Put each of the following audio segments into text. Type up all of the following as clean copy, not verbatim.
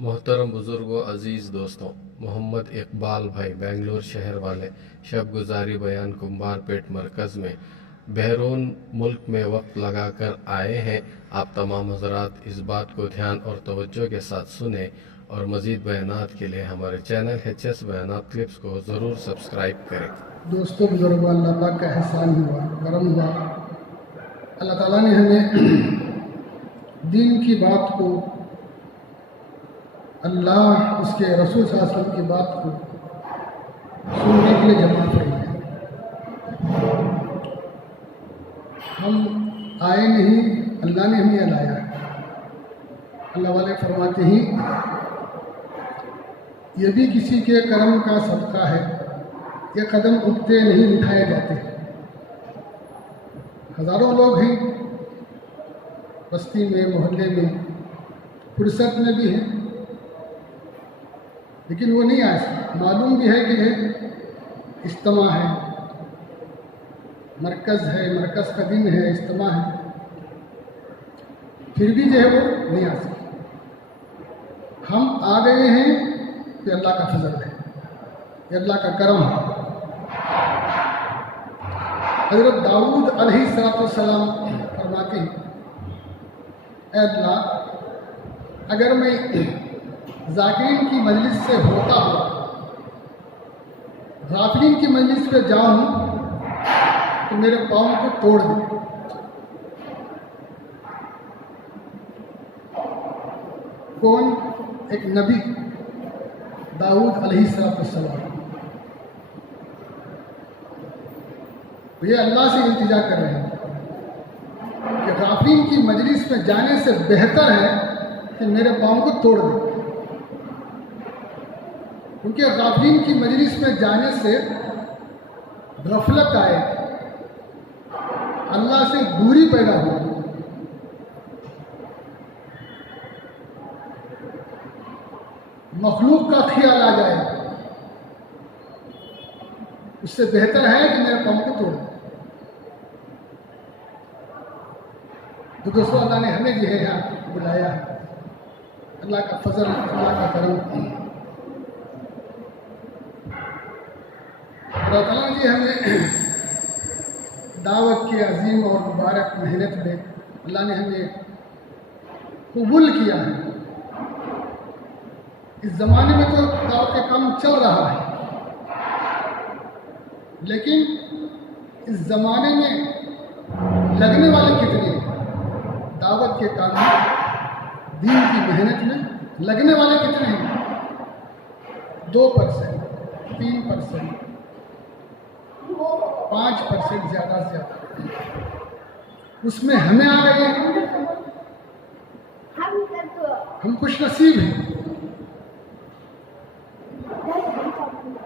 محترم بزرگوں، عزیز دوستوں، محمد اقبال بھائی بنگلور شہر والے شب گزاری بیان کمبار پیٹ مرکز میں بیرون ملک میں وقت لگا کر آئے ہیں۔ آپ تمام حضرات اس بات کو دھیان اور توجہ کے ساتھ سنیں اور مزید بیانات کے لیے ہمارے چینل HS بیانات کلپس کو ضرور سبسکرائب کریں۔ دوستوں بزرگوں، اللہ پاک کا احسان ہوا، کرم ہوا۔ اللہ تعالیٰ نے ہمیں دین کی بات کو، اللہ اس کے رسول صلی اللہ علیہ وسلم کی بات کو سننے کے لیے جمع کری ہے۔ ہم آئے نہیں، اللہ نے ہمیں لایا ہے۔ اللہ والے فرماتے ہیں یہ بھی کسی کے کرم کا صدقہ ہے، یہ قدم اٹھتے نہیں اٹھائے جاتے۔ ہزاروں لوگ ہیں بستی میں، محلے میں، فرصت میں بھی ہیں، لیکن وہ نہیں آئے سکتے۔ معلوم بھی ہے کہ اجتماع ہے، مرکز ہے، مرکز کا دن ہے، اجتماع ہے، پھر بھی جو ہے وہ نہیں آ سکتے۔ ہم آ گئے ہیں کہ اللہ کا فضل ہے، یہ اللہ کا کرم ہے۔ حضرت داؤد علیہ السلام فرماتے ہیں اے اللہ، اگر میں ذاکرین کی مجلس سے ہوتا ہوں، غافلین کی مجلس پہ جاؤں تو میرے پاؤں کو توڑ دے۔ کون؟ ایک نبی داؤد علیہ السلام۔ یہ اللہ سے التجا کر رہے ہیں کہ غافلین کی مجلس میں جانے سے بہتر ہے کہ میرے پاؤں کو توڑ دے، کیونکہ غافلین کی مجلس میں جانے سے غفلت آئے، اللہ سے دوری پیدا ہوگی۔ مخلوق کا خیال آ جائے، اس سے بہتر ہے کہ میرے پاؤں کو توڑ دے۔ تو دوستوں، اللہ نے ہمیں جو ہے یہاں بلایا ہے، اللہ کا فضل، اللہ کا کرم۔ اللہ تعالیٰ نے ہمیں دعوت کی عظیم اور مبارک محنت میں اللہ نے ہمیں قبول کیا ہے۔ اس زمانے میں تو دعوت کا کام چل رہا ہے، لیکن اس زمانے میں لگنے والے کتنے ہیں؟ دعوت کے کام میں، دین کی محنت میں لگنے والے کتنے ہیں؟ 2%، 3%، 5% زیادہ سے زیادہ۔ اس میں ہمیں آ گئے ہیں، ہم خوش نصیب ہیں،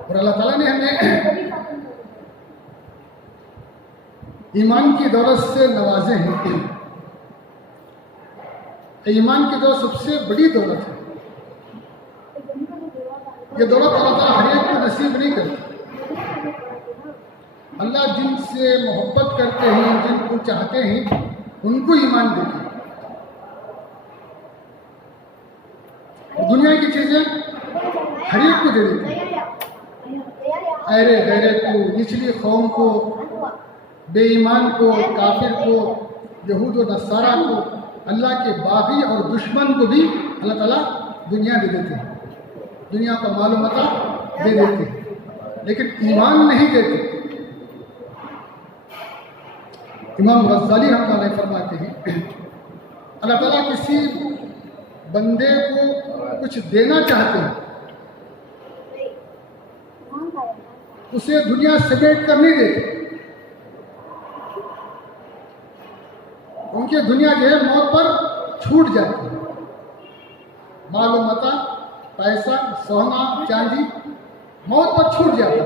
اور اللہ تعالیٰ نے ہمیں ایمان کی دولت سے نوازے ہیں۔ ایمان کی دولت سب سے بڑی دولت ہے۔ یہ دولت اللہ تعالیٰ ہر ایک کو نصیب نہیں کرتا۔ اللہ جن سے محبت کرتے ہیں، جن کو چاہتے ہیں، ان کو ایمان دیتے ہیں۔ دنیا کی چیزیں ہر ایک کو دے دیتے ہیں، ایرے غیرے کو، نچلی قوم کو، بے ایمان کو، کافر کو، یہود و نصارہ کو، اللہ کے باغی اور دشمن کو بھی اللہ تعالیٰ دنیا دے دیتے ہیں، دنیا کا مال و متاع دے دیتے ہیں، لیکن ایمان نہیں دیتے۔ امام غزالی رحمۃ اللہ علیہ فرماتے ہیں اللہ تعالیٰ کسی بندے کو کچھ دینا چاہتے ہیں، اسے دنیا سمیٹ کر نہیں دیتے، کیونکہ دنیا جو ہے موت پر چھوٹ جاتی ہے۔ مال و متاع، پیسہ، سونا، چاندی موت پر چھوٹ جاتا ہے،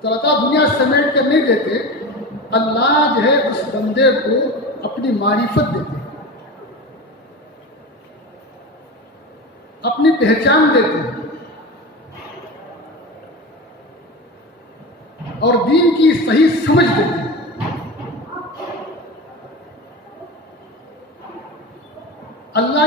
تو اللہ تعالیٰ دنیا سمیٹ کر نہیں دیتے۔ اللہ جو ہے اس بندے کو اپنی معرفت دیتے ہیں، اپنی پہچان دیتے ہیں، اور دین کی صحیح سمجھ دیتے ہیں۔ اللہ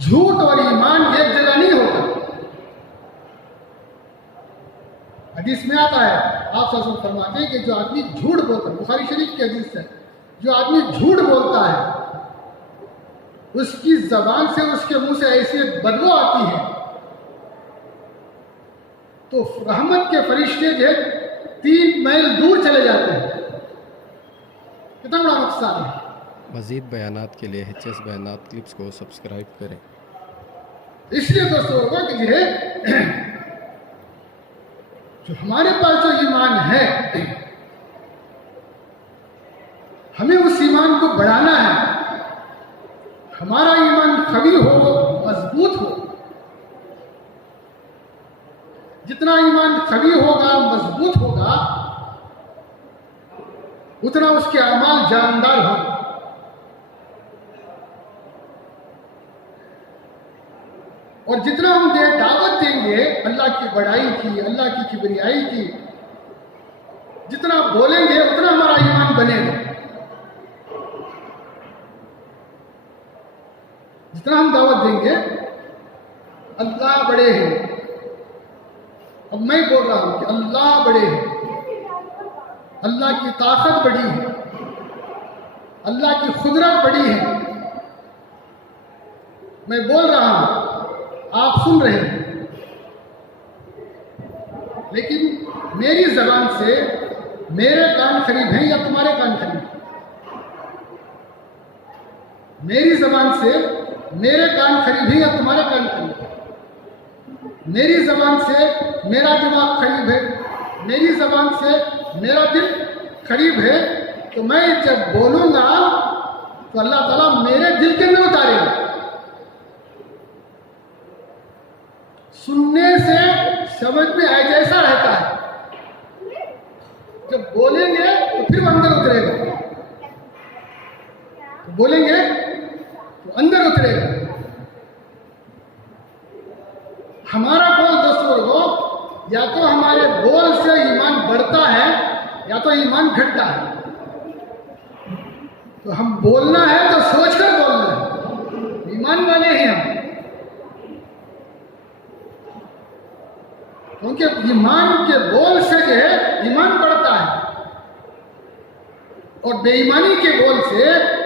جھوٹ اور ایمان ایک جگہ نہیں ہوتا. حدیث میں آتا ہے، آپ صلی اللہ علیہ وسلم فرماتے ہیں کہ جو آدمی جھوٹ بولتا ہے، بخاری شریف کی حدیث ہے، جو آدمی جھوٹ بولتا ہے اس کی زبان سے، اس کے منہ سے ایسی بدبو آتی ہے تو رحمت کے فرشتے جو ہے 3 میل دور چلے جاتے ہیں. کتنا بڑا نقصان ہے. مزید بیانات کے لیے HS بیانات کلپس کو سبسکرائب کریں. اس لیے دوستوں ہوگا کہ جو ہے جو ہمارے پاس جو ایمان ہے ہمیں اس ایمان کو بڑھانا ہے. ہمارا ایمان قوی ہو، مضبوط ہو. جتنا ایمان قوی ہوگا، مضبوط ہوگا، اتنا اس کے اعمال جاندار ہوں. اور جتنا ہم دعوت دیں گے اللہ کی بڑائی کی، اللہ کی کبریائی کی، جتنا بولیں گے اتنا ہمارا ایمان بنے گا. جتنا ہم دعوت دیں گے اللہ بڑے ہیں. اب میں بول رہا ہوں کہ اللہ بڑے ہیں، اللہ کی طاقت بڑی ہے، اللہ کی قدرت بڑی ہے. میں بول رہا ہوں، آپ سن رہے ہیں، لیکن میری زبان سے میرے کان قریب ہیں یا تمہارے کان قریب ہیں؟ میری زبان سے میرے کان قریب ہیں یا تمہارے کان قریب ہیں؟ میری زبان سے میرا دماغ قریب ہے، میری زبان سے میرا دل قریب ہے. تو میں جب بولوں گا تو اللہ تعالیٰ میرے دل کے اندر اتارے گا. سننے سے سمجھ میں آئے جیسا رہتا ہے، جب بولیں گے تو پھر وہ اندر اترے گا. بولیں گے تو اندر اترے گا. ہمارا بول دوستوں کو یا تو ہمارے بول سے ایمان بڑھتا ہے یا تو ایمان گھٹتا ہے. تو ہم بولنا ہے تو سوچ کر بولنا ہے. ایمان والے ہیں ہم، کیونکہ ایمان کے بول سے جو ہے ایمان بڑھتا ہے، اور بے ایمانی کے بول سے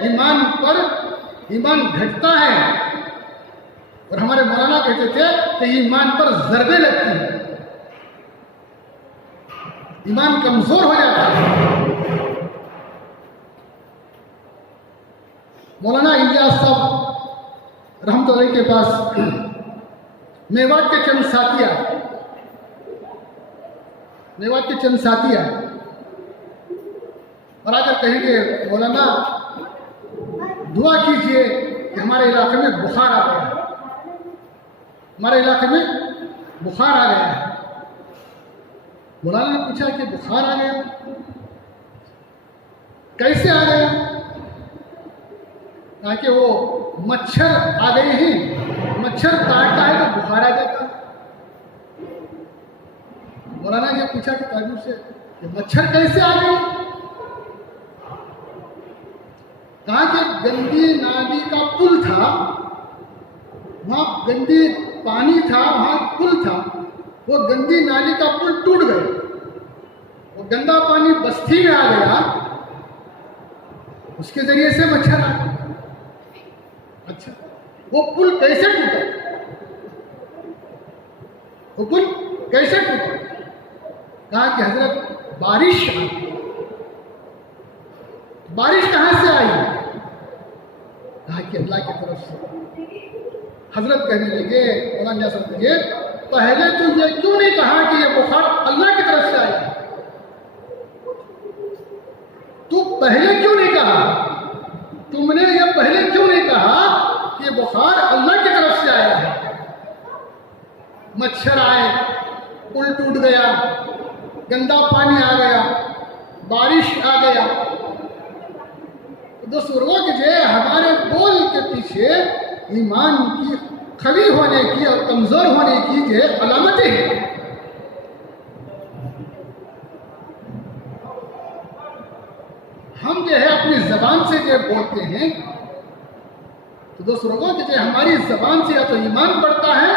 ایمان پر ایمان گھٹتا ہے. اور ہمارے مولانا کہتے تھے کہ ایمان پر ضربیں لگتی ہیں، ایمان کمزور ہو جاتا ہے. مولانا الیاس صاحب رحمۃ اللہ کے پاس میوات کے چند ساتھی آئے اور آ کر کہیں کہ مولانا دعا کیجئے کہ ہمارے علاقے میں بخار آ گیا ہے، ہمارے علاقے میں بخار آ گیا ہے. مولانا نے پوچھا کہ بخار آ گیا، کیسے آ گیا؟ کہا کہ وہ مچھر آ گئے ہیں، مچھر کاٹتا ہے تو بخار آ جاتا ہے. مولانا نے پوچھا کہ تعجب سے کہ مچھر کیسے آ گئے؟ کہا کہ گندی نالی کا پل تھا، وہاں گندی پانی تھا، وہاں پل تھا، وہ گندی نالی کا پل ٹوٹ گیا، وہ گندا پانی بستی میں آ گیا، اس کے ذریعے سے مچھر آ گیا. اچھا، وہ پل کیسے ٹوٹا؟ وہ پل کیسے ٹوٹا؟ کہا کہ حضرت بارش آئی. بارش کہاں سے آئی؟ کہا کہ اللہ کی طرف سے. حضرت کہنے لگے، مولانا صاحب لگے، پہلے تو یہ کیوں نہیں کہا کہ یہ بخار اللہ کی طرف سے آیا؟ تو پہلے کیوں نہیں کہا؟ تم نے یہ پہلے کیوں نہیں کہا کہ یہ بخار اللہ کی طرف سے آیا ہے؟ مچھر آئے، پل ٹوٹ گیا، گندا پانی آ گیا، بارش آ گیا. دوستوں کہ جو ہمارے بول کے پیچھے ایمان کی قوی ہونے کی اور کمزور ہونے کی جو علامتیں ہیں. ہم جو ہے اپنی زبان سے جو بولتے ہیں تو دوست لوگوں کہ ہماری زبان سے یا تو ایمان بڑھتا ہے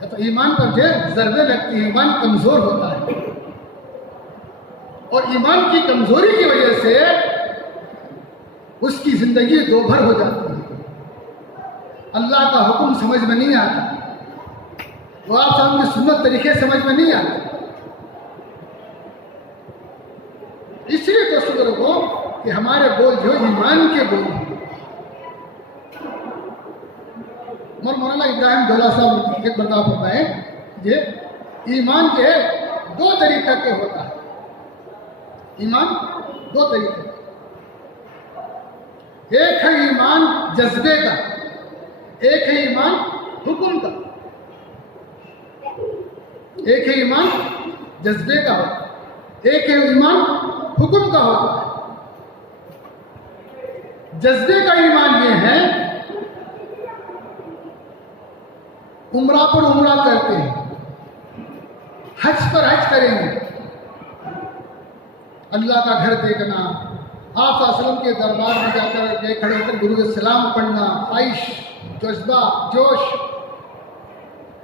یا تو ایمان پر جو ضربیں لگتی ہیں، ایمان کمزور ہوتا ہے، اور ایمان کی کمزوری کی وجہ سے اس کی زندگی دوبھر ہو جاتی ہے، اللہ کا حکم سمجھ میں نہیں آتا، وہ آپ صاحب کی سنت طریقے سمجھ میں نہیں آتے۔ اس لیے دوستوں لوگوں کہ ہمارے بول جو ایمان کے بول ہیں۔ مولانا ابراہیم ڈولا صاحب ایک بتا فرمائے یہ ایمان جو ہے دو طریقے کے ہوتا ہے، ایمان دو طریقے، ایک ہے ایمان جذبے کا، ایک ہے ایمان حکم کا، ایک ہے ایمان جذبے کا ہوتا ہے، ایک ہے ایمان حکم کا ہوتا ہے۔ جذبے کا ایمان یہ ہے عمرہ پر عمرہ کرتے ہیں، حج پر حج کریں گے، اللہ کا گھر دیکھنا، آپ صلی اللہ علیہ وسلم کے دربار میں جا کر کھڑے ہو کر درود السلام پڑھنا، خواہش، جذبہ، جوش،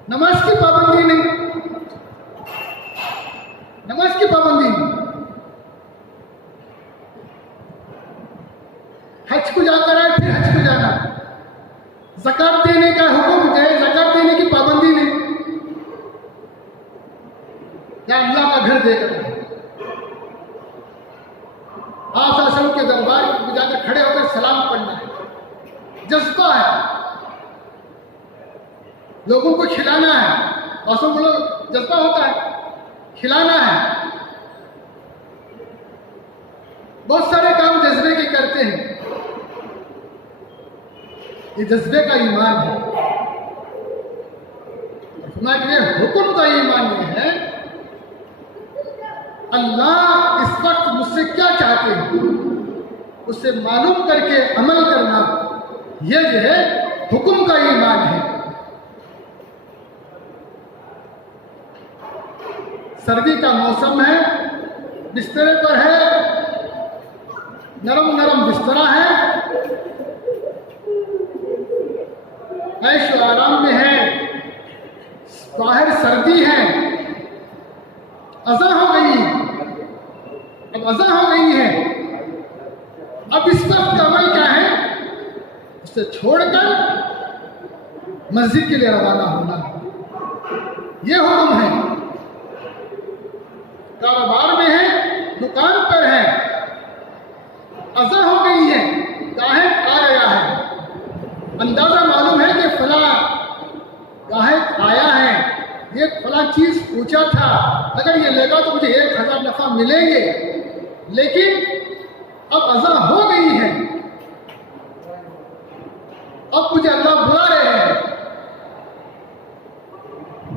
نماز کی پابندی نہیں، نماز کی پابندی نہیں، حج کو جا کر آئے پھر حج کو جانا، زکات دینے کا حکم ہے، زکات دینے کی پابندی نہیں، یا اللہ کا گھر دیکھنا، آپ صلی اللہ علیہ وسلم کے دربار میں جا کر کھڑے ہو کر سلام پڑھنا ہے، جذبہ ہے، لوگوں کو کھلانا ہے، آسوں بولو جذبہ ہوتا ہے، کھلانا ہے، بہت سارے کام جذبے کے کرتے ہیں، یہ جذبے کا ایمان ہے۔ حکم کا ایمان یہ ہے اللہ اس وقت مجھ سے کیا چاہتے ہیں اسے معلوم کر کے عمل کرنا، یہ جو ہے حکم کا ایمان ہے۔ سردی کا موسم ہے، بسترے پر ہے، نرم نرم بسترا ہے، عیش و آرام میں ہے، باہر سردی ہے، اذان ہو گئی، اب اذان ہو گئی ہے، اب اس وقت کا عمل کیا ہے؟ اسے چھوڑ کر مسجد کے لیے روانہ ہونا، یہ حکم ہے۔ کاروبار میں ہے، دکان پر ہے، اذان ہو گئی ہے، گاہک آ گیا ہے، اندازہ معلوم ہے کہ فلاں گاہک آیا ہے، یہ فلاں چیز پوچھا تھا، اگر یہ لے گا تو مجھے 1000 نفع ملیں گے، لیکن اب اذان ہو گئی ہے، اب مجھے اللہ بلا رہے ہیں،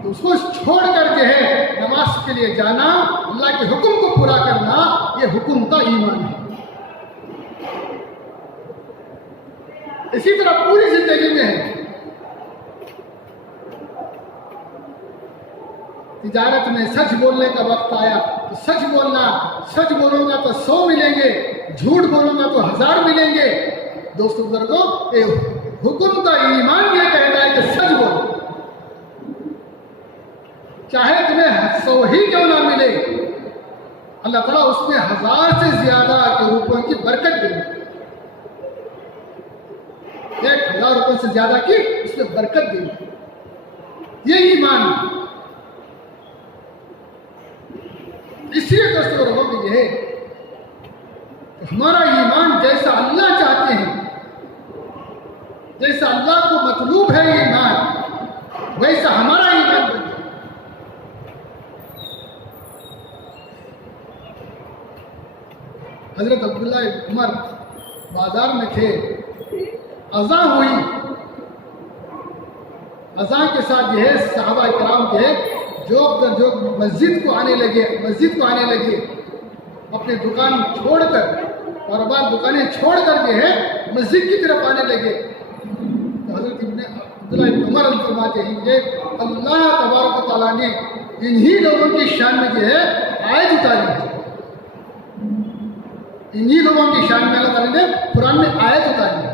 تو اس کو چھوڑ کر جو ہے نماز کے لیے جانا، اللہ کے حکم کو پورا کرنا، یہ حکم کا ایمان ہے۔ اسی طرح پوری زندگی میں ہے، تجارت میں سچ بولنے کا وقت آیا تو سچ بولنا، سچ بولوں گا تو 100 ملیں گے، جھوٹ بولوں گا تو 1000 ملیں گے۔ دوستو بزرگوں، حکم کا ایمان یہ کہتا ہے کہ سچ بولو، چاہے تمہیں 100 ہی کیوں نہ ملے، اللہ تعالیٰ اس میں 1000 سے زیادہ کے روپوں کی برکت دے گا، 1000 روپے سے زیادہ کی اس میں برکت دے گا، یہ ایمان۔ اس لیے دوستوں لوگوں کہ یہ ہے ہمارا ایمان جیسا اللہ چاہتے ہیں، جیسا اللہ کو مطلوب ہے ایمان، ویسا ہمارا ایمان بن جائے۔ حضرت عبداللہ عمر بازار میں تھے، اذان ہوئی، اذان کے ساتھ جو ہے صحابہ کرام کے جو مسجد کو آنے لگے، اپنے دکان چھوڑ کر، کاروبار دکانیں چھوڑ کر جو ہے مسجد کی طرف آنے لگے، تو حضرت عبداللہ عمر فرماتے ہیں کہ اللہ تبارک و تعالیٰ نے انہی لوگوں کی شان میں جو ہے آیت اتاری ہے، انہی لوگوں کی شان میں اللہ تعالیٰ نے قرآن میں آیت اتاری ہے،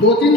2-3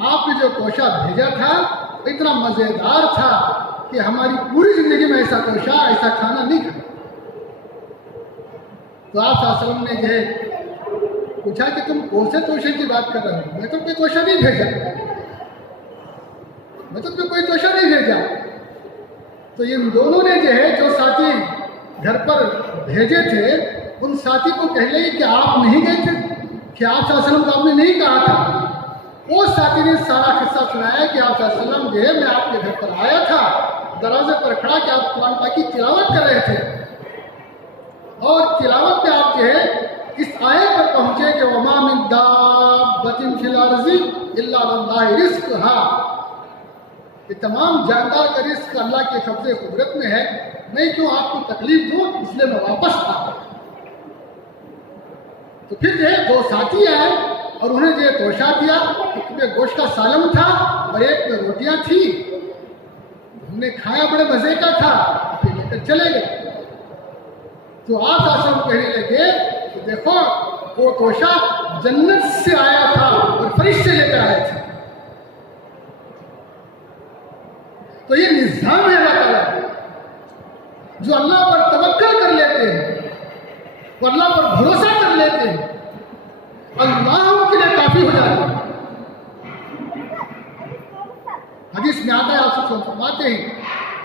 آپ نے جو توشہ بھیجا تھا اتنا مزیدار تھا کہ ہماری پوری زندگی میں ایسا توشہ ایسا کھانا نہیں کھایا۔ تو آپ صلی اللہ علیہ وسلم نے جو ہے پوچھا کہ تم کون سے توشے کی بات کر رہے ہو؟ میں تو کوئی توشہ نہیں بھیجا، میں تو کوئی توشہ نہیں بھیجا۔ تو ان دونوں نے جو ہے جو ساتھی گھر پر بھیجے تھے ان ساتھی کو کہہ لیں کہ آپ نہیں گئے تھے، کہ آپ صلی اللہ علیہ وسلم کو آپ نے نہیں کہا تھا۔ وہ ساتھی نے سارا قصہ سنایا کہ آپ صلی اللہ علیہ وسلم جو ہے میں آپ کے گھر پر آیا تھا، دروازے پر کھڑا کہ آپ قرآن پاک کی تلاوت کر رہے تھے، اور تلاوت میں آپ جو ہے اس آیت پر پہنچے کہ وَمَا مِن دَابَّةٍ فِي الْأَرْضِ إِلَّا عَلَى اللَّهِ رِزْقُهَا، کہ تمام جاندار کا رزق اللہ کے قبضے قدرت میں ہے، میں کیوں آپ کو تکلیف دوں، اس لیے میں واپس آتا۔ تو پھر جو ہے دو ساتھی آئے اور انہیں جو توشہ دیا، ایک میں گوشت کا سالن تھا اور ایک میں روٹیاں تھیں، ہم نے کھایا بڑے مزے کا تھا، پھر لے کر چلے گئے۔ تو آپ آسم کہنے لگے کہ دیکھو وہ توشہ جنت سے آیا تھا اور فرشتے لے کر آئے تھے۔ تو یہ نظام ہے اللہ تعالیٰ، جو اللہ پر توکل کر لیتے ہیں، وہ اللہ پر بھروسہ کر لیتے ہیں، اللہ ان کے لیے کافی ہو جاتا ہے۔ حدیث میں آتا ہے، آپ سے فرماتے ہیں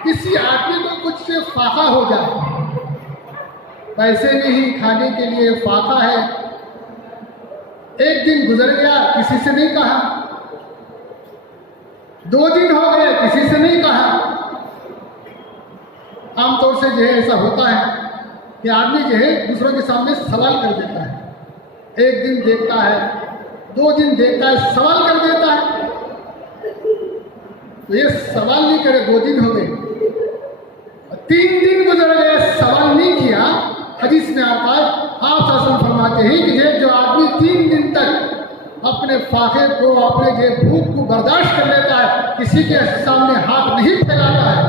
کسی آدمی کو کچھ سے فاقہ ہو جائے، پیسے نہیں، کھانے کے لیے فاقہ ہے، ایک دن گزر گیا کسی سے نہیں کہا، 2 دن ہو گئے کسی سے نہیں کہا۔ عام طور سے جو ہے ایسا ہوتا ہے کہ آدمی جو ہے دوسروں کے سامنے سوال کر دیتا ہے، ایک دن دیکھتا ہے، 2 دن دیکھتا ہے، سوال کر دیتا ہے۔ تو یہ سوال نہیں کرے، 2 دن ہو گئے، 3 دن گزر گئے، سوال نہیں کیا۔ حدیث میں آتا ہے، آپ صلی اللہ علیہ وسلم فرماتے ہیں کہ جو آدمی 3 دن تک اپنے فاقے کو، اپنے جو بھوک کو برداشت کر لیتا ہے، کسی کے سامنے ہاتھ نہیں پھیلاتا ہے،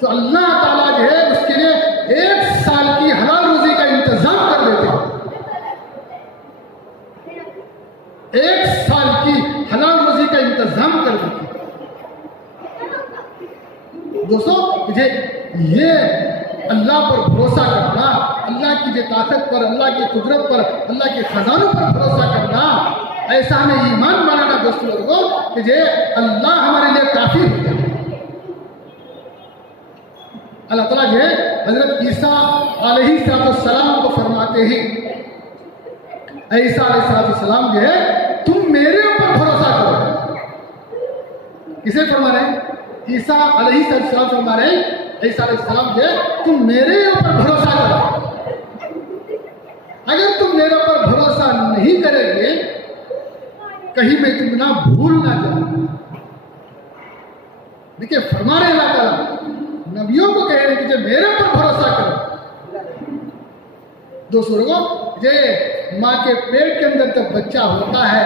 تو اللہ تعالیٰ جو ہے اس کے لیے 1 سال کی حلال روزی کا انتظام کر دیتے ہیں۔ 1 سال کی حلال روزی کا انتظام کر دیتے ہیں۔ دوستو یہ اللہ پر بھروسہ کرنا، اللہ کی جو طاقت پر، اللہ کی قدرت پر، اللہ کے خزانوں پر بھروسہ کرنا، ایسا ہمیں ایمان بنانا دوستو لوگوں کہ یہ اللہ ہمارے لیے کافی ہو جائے۔ اللہ تعالیٰ جو ہے حضرت عیسیٰ علیہ السلام کو فرماتے ہیں، عیسیٰ علیہ السلام جو ہے تم میرے اوپر بھروسہ کرو۔ کسے فرما رہے ہیں؟ عیسیٰ علیہ السلام فرما رہے ہیں، عیسیٰ علیہ السلام جو ہے تم میرے اوپر بھروسہ کرو۔ اگر تم میرے اوپر بھروسہ نہیں کرے گے، کہیں میں تم نہ بھول نہ جاؤں۔ دیکھیں فرما رہے اللہ تعالیٰ، نبیوں کو کہہ رہے ہیں کہ جو میرے اوپر بھروسہ کرو۔ دوستو لوگوں، یہ ماں کے پیٹ کے اندر جب بچہ ہوتا ہے،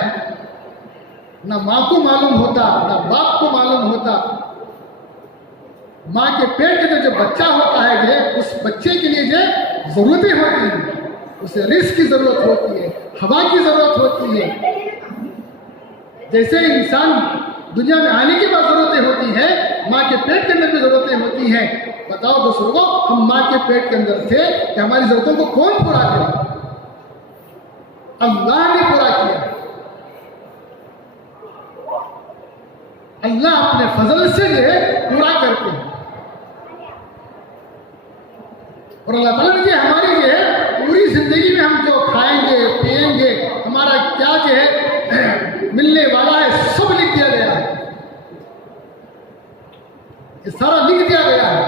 نہ ماں کو معلوم ہوتا نہ باپ کو معلوم ہوتا۔ ماں کے پیٹ کے اندر جو بچہ ہوتا ہے یہ اس بچے کے لیے جو ضرورتیں ہوتی ہیں، اسے رزق کی ضرورت ہوتی ہے، ہوا کی ضرورت ہوتی ہے۔ جیسے انسان دنیا میں آنے کی بعد ضرورتیں ہوتی ہیں، ماں کے پیٹ کے اندر بھی ضرورتیں ہوتی ہیں۔ بتاؤ دوستوں کو، ہم ماں کے پیٹ کے اندر تھے کہ ہماری ضرورتوں کو کون پورا کرے؟ اللہ نے پورا کیا۔ اللہ اپنے فضل سے جو ہے پورا کرتے ہیں، اور اللہ تعالیٰ نے ہماری جو ہے پوری زندگی میں ہم جو کھائیں گے پیئیں گے، ہمارا کیا جو ہے ملنے والا ہے، سب لکھ دیا گیا ہے، یہ سارا لکھ دیا گیا ہے۔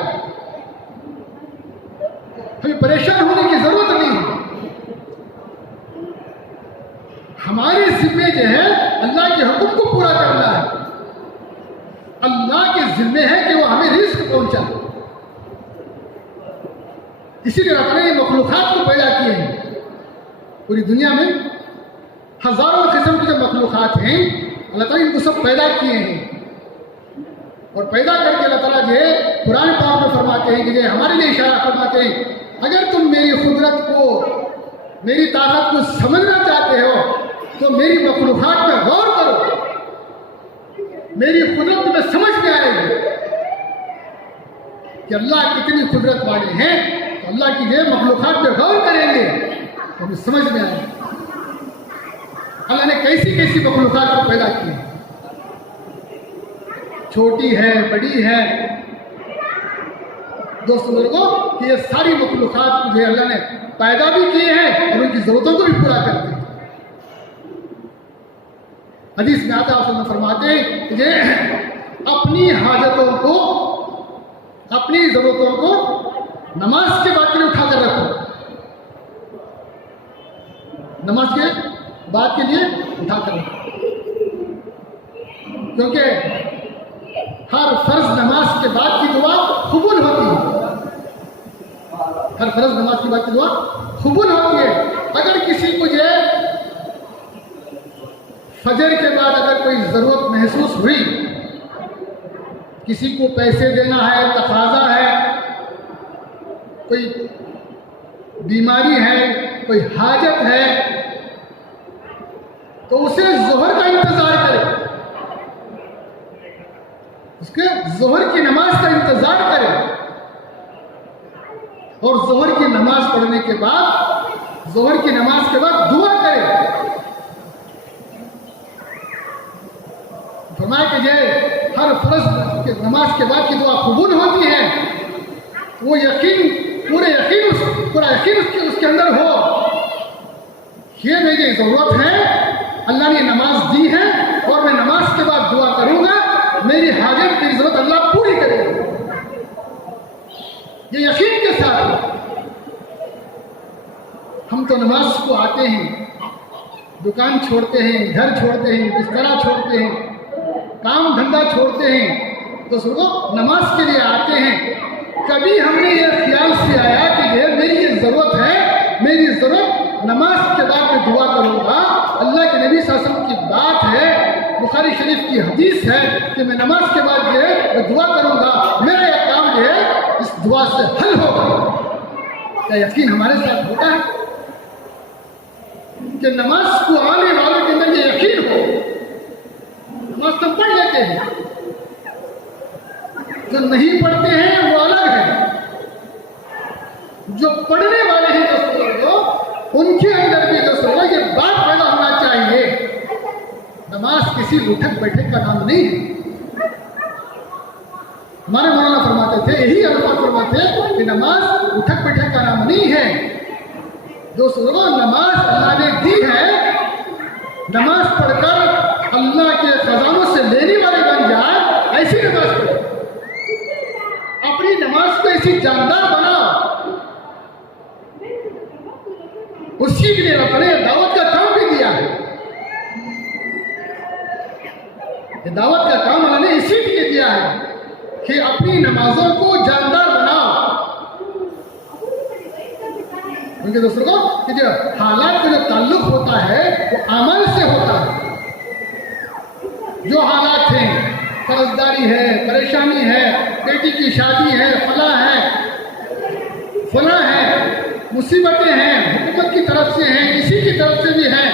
ہمیں پریشان ہونے کی ضرورت نہیں ہے۔ ہماری ذمہ جو ہے اللہ کے حکم کو پورا کرنا ہے۔ اللہ کے ذمہ ہے کہ وہ ہمیں رزق پہنچائے۔ اسی لیے اپنے مخلوقات کو پیدا کیے ہیں۔ پوری دنیا میں ہزاروں قسم کی جو مخلوقات ہیں، اللہ تعالیٰ ان کو سب پیدا کیے ہیں، اور پیدا کر کے اللہ تعالیٰ جو ہے قرآن پاک میں فرماتے ہیں کہ جو ہمارے لیے اشارہ فرماتے ہیں، اگر تم میری قدرت کو، میری طاقت کو سمجھنا چاہتے ہو تو میری مخلوقات میں غور کرو، میری قدرت تمہیں سمجھ میں آئے گی کہ اللہ کتنی قدرت والے ہیں. تو اللہ کی یہ مخلوقات پہ غور کریں گے تو ہمیں سمجھ میں آئے گی اللہ نے کیسی کیسی مخلوقات کو پیدا کی ہے. چھوٹی ہے, بڑی ہے. دوستوں بزرگوں, کہ یہ ساری مخلوقات جو ہے اللہ نے پیدا بھی کیے ہیں اور ان کی ضرورتوں کو بھی پورا کرتے ہیں. حدیث میں آتا ہے آپ فرماتے ہیں کہ اپنی حاجتوں کو, اپنی ضرورتوں کو نماز کے بعد کے لیے اٹھا کر رکھو. نماز کے بعد کے لیے اٹھا کر رکھو, کیونکہ ہر فرض نماز کے بعد کی دعا قبول ہوتی ہے. ہر فرض نماز کے بعد کی دعا قبول ہوتی ہے. اگر کسی کو جو فجر کے بعد اگر کوئی ضرورت محسوس ہوئی, کسی کو پیسے دینا ہے, تقاضا ہے, کوئی بیماری ہے, کوئی حاجت ہے, تو اسے ظہر کا انتظار کرے, اس کے ظہر کی نماز کا انتظار کرے, اور ظہر کی نماز پڑھنے کے بعد, ظہر کی نماز کے بعد دعا کرے. فرمایا کہ یہ ہر فرض نماز کے بعد کی دعا قبول ہوتی ہے. وہ یقین, پورا یقین اس کے اندر ہو, یہ میری ضرورت ہے, اللہ نے نماز دی ہے اور میں نماز کے بعد دعا کروں گا, میری حاجت, میری ضرورت اللہ پوری کرے گا. یہ یقین کے ساتھ ہم تو نماز کو آتے ہیں, دکان چھوڑتے ہیں, گھر چھوڑتے ہیں, بستر چھوڑتے ہیں, کام دھندا چھوڑتے ہیں, تو سنو نماز کے لیے آتے ہیں. کبھی ہم نے یہ خیال سے آیا کہ یہ میری یہ ضرورت ہے, میری ضرورت نماز کے بعد میں دعا کروں گا. اللہ کے نبی صلی اللہ علیہ وسلم کی بات ہے, بخاری شریف کی حدیث ہے کہ میں نماز کے بعد جو ہے میں دعا کروں گا, میرا یہ کام جو ہے اس دعا سے حل ہوگا. کیا یقین ہمارے ساتھ ہوتا ہے کہ نماز کو آنے والوں کے اندر یہ یقین ہو؟ نماز تو پڑھ لیتے ہیں, جو نہیں پڑھتے ہیں وہ الگ ہے. جو پڑھنے والے ہیں دوستوں, ان کے اندر بھی دوستوں یہ بات پیدا ہونا چاہیے, نماز کسی اٹھک بیٹھک کا نام نہیں ہے. ہمارے مولانا فرماتے تھے, یہی الفاظ فرماتے ہیں کہ نماز اٹھک بیٹھک کا نام نہیں ہے. دوستوں نماز اللہ نے دی ہے, نماز پڑھ کر اللہ کے خزانوں سے لینے والے بن جائے, ایسی نماز پڑھو. اپنی نماز کو ایسی جاندار بناؤ. اسی کے لیے رب نے دعوت کا کام بھی دیا ہے. دعوت کا کام اللہ نے اسی لیے دیا ہے کہ اپنی نمازوں کو جاندار بناؤ. کیونکہ دوستوں کو کہ جو حالات کا جو تعلق ہوتا ہے وہ عمل سے ہوتا ہے. جو حالات ہیں, قرضداری ہے, پریشانی ہے, بیٹی کی شادی ہے, فلاں ہے, مصیبتیں ہیں, حکومت کی طرف سے ہیں, کسی کی طرف سے بھی ہیں,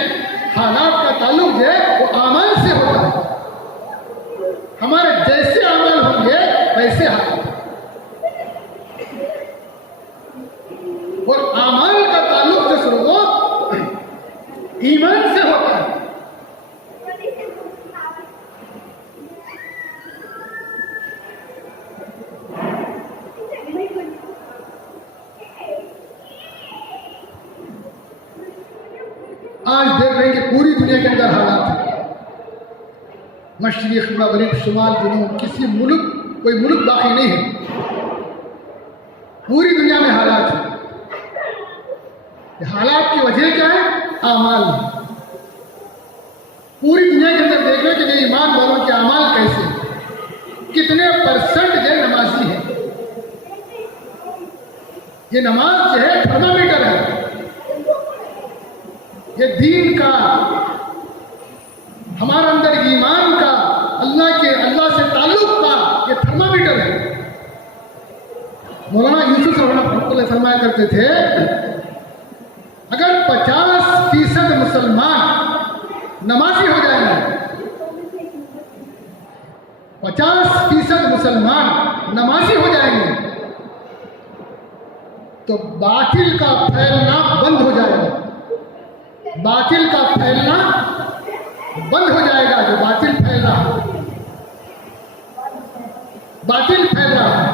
حالات کا تعلق جو ہے وہ اعمال سے ہوتا ہے. ہمارے جیسے اعمال ہوں گے ویسے حالات, اور اعمال کا تعلق جو سنو ایمان سے ہوتا ہے. آج دیکھ رہے ہیں کہ پوری دنیا کے اندر حالات ہیں, مشرق, مغرب, شمال, جنوب, کسی ملک, کوئی ملک باقی نہیں ہے. پوری دنیا میں حالات ہیں. حالات کی وجہ کیا ہے؟ اعمال. پوری دنیا کے اندر دیکھ رہے کہ یہ ایمان والوں کے اعمال کیسے, کتنے پرسنٹ جو نمازی ہیں. یہ نماز جو ہے تھرمامیٹر ہے, یہ دین کا, ہمارا اندر ایمان کا, اللہ سے تعلق کا یہ تھرمامیٹر ہے. مولانا یوسف رحمۃ اللہ فرمایا کرتے تھے, اگر 50% مسلمان نمازی ہو جائیں گے, 50% مسلمان نمازی ہو جائیں گے تو باطل کا پھیلنا بند ہو جائے گا. باطل کا پھیلنا بند ہو جائے گا. جو باطل پھیل رہا ہے، باطل پھیل رہا ہے.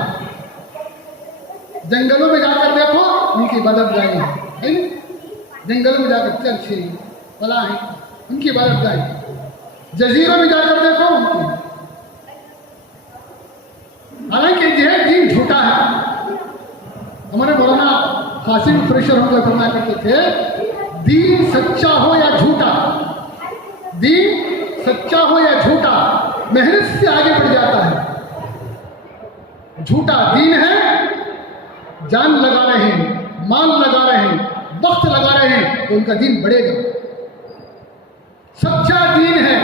جنگلوں میں جا کر دیکھو ان کی عبادت گاہیں ہیں. جنگلوں میں جا کر چرچے فلاں ہیں، ان کی عبادت گاہیں. جزیروں میں جا کر دیکھو ان کی. حالانکہ یہ دین جھوٹا ہے. ہمارے مولانا قاسم قریشی رحمۃ اللہ فرمایا کرتے تھے، دین سچا ہو یا جھوٹا، دین سچا ہو یا جھوٹا، محنت سے آگے بڑھ جاتا ہے. جھوٹا دین ہے، جان لگا رہے ہیں، مال لگا رہے ہیں، وقت لگا رہے ہیں تو ان کا دین بڑھے گا. سچا دین ہے،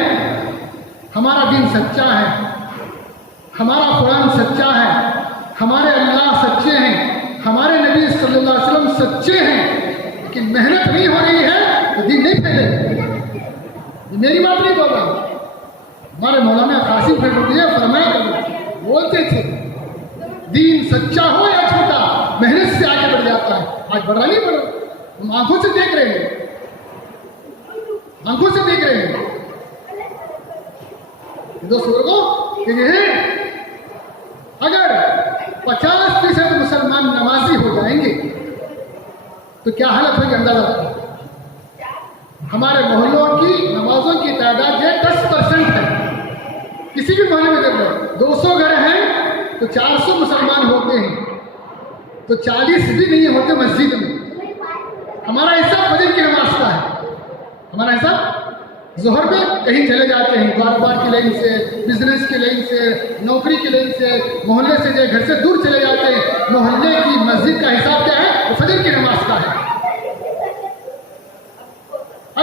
ہمارا دین سچا ہے، ہمارا قرآن سچا ہے، ہمارے اللہ سچے ہیں، ہمارے نبی صلی اللہ علیہ وسلم سچے ہیں، لیکن محنت نہیں ہو رہی ہے تو دین نہیں پھیلے گا. یہ میری بات نہیں بول رہا، ہمارے مولانا قاسم فرمایا بولتے تھے، دین سچا ہو یا جھوٹا محنت سے آگے بڑھ جاتا ہے. آج بڑھ رہا نہیں بڑھ رہا، ہم آنکھوں سے دیکھ رہے ہیں، آنکھوں سے دیکھ رہے ہیں. دوست لوگوں کہ یہ اگر 50% مسلمان نمازی ہو جائیں گے تو کیا حالت ہوگی اندازہ کرو. ہمارے محلوں کی نمازوں کی تعداد جو 10% ہے. کسی بھی محلے میں دیکھ لو 200 گھر ہیں تو 400 مسلمان ہوتے ہیں تو 40 بھی نہیں ہوتے مسجد میں. ہمارا حساب فجر کی نماز کا ہے. ہمارا حساب ظہر میں کہیں چلے جاتے ہیں، کاروبار کی لائن سے، بزنس کی لائن سے، نوکری کی لائن سے، محلے سے جو گھر سے دور چلے جاتے ہیں. محلے کی مسجد کا حساب کیا ہے؟ وہ فجر کی نماز کا ہے.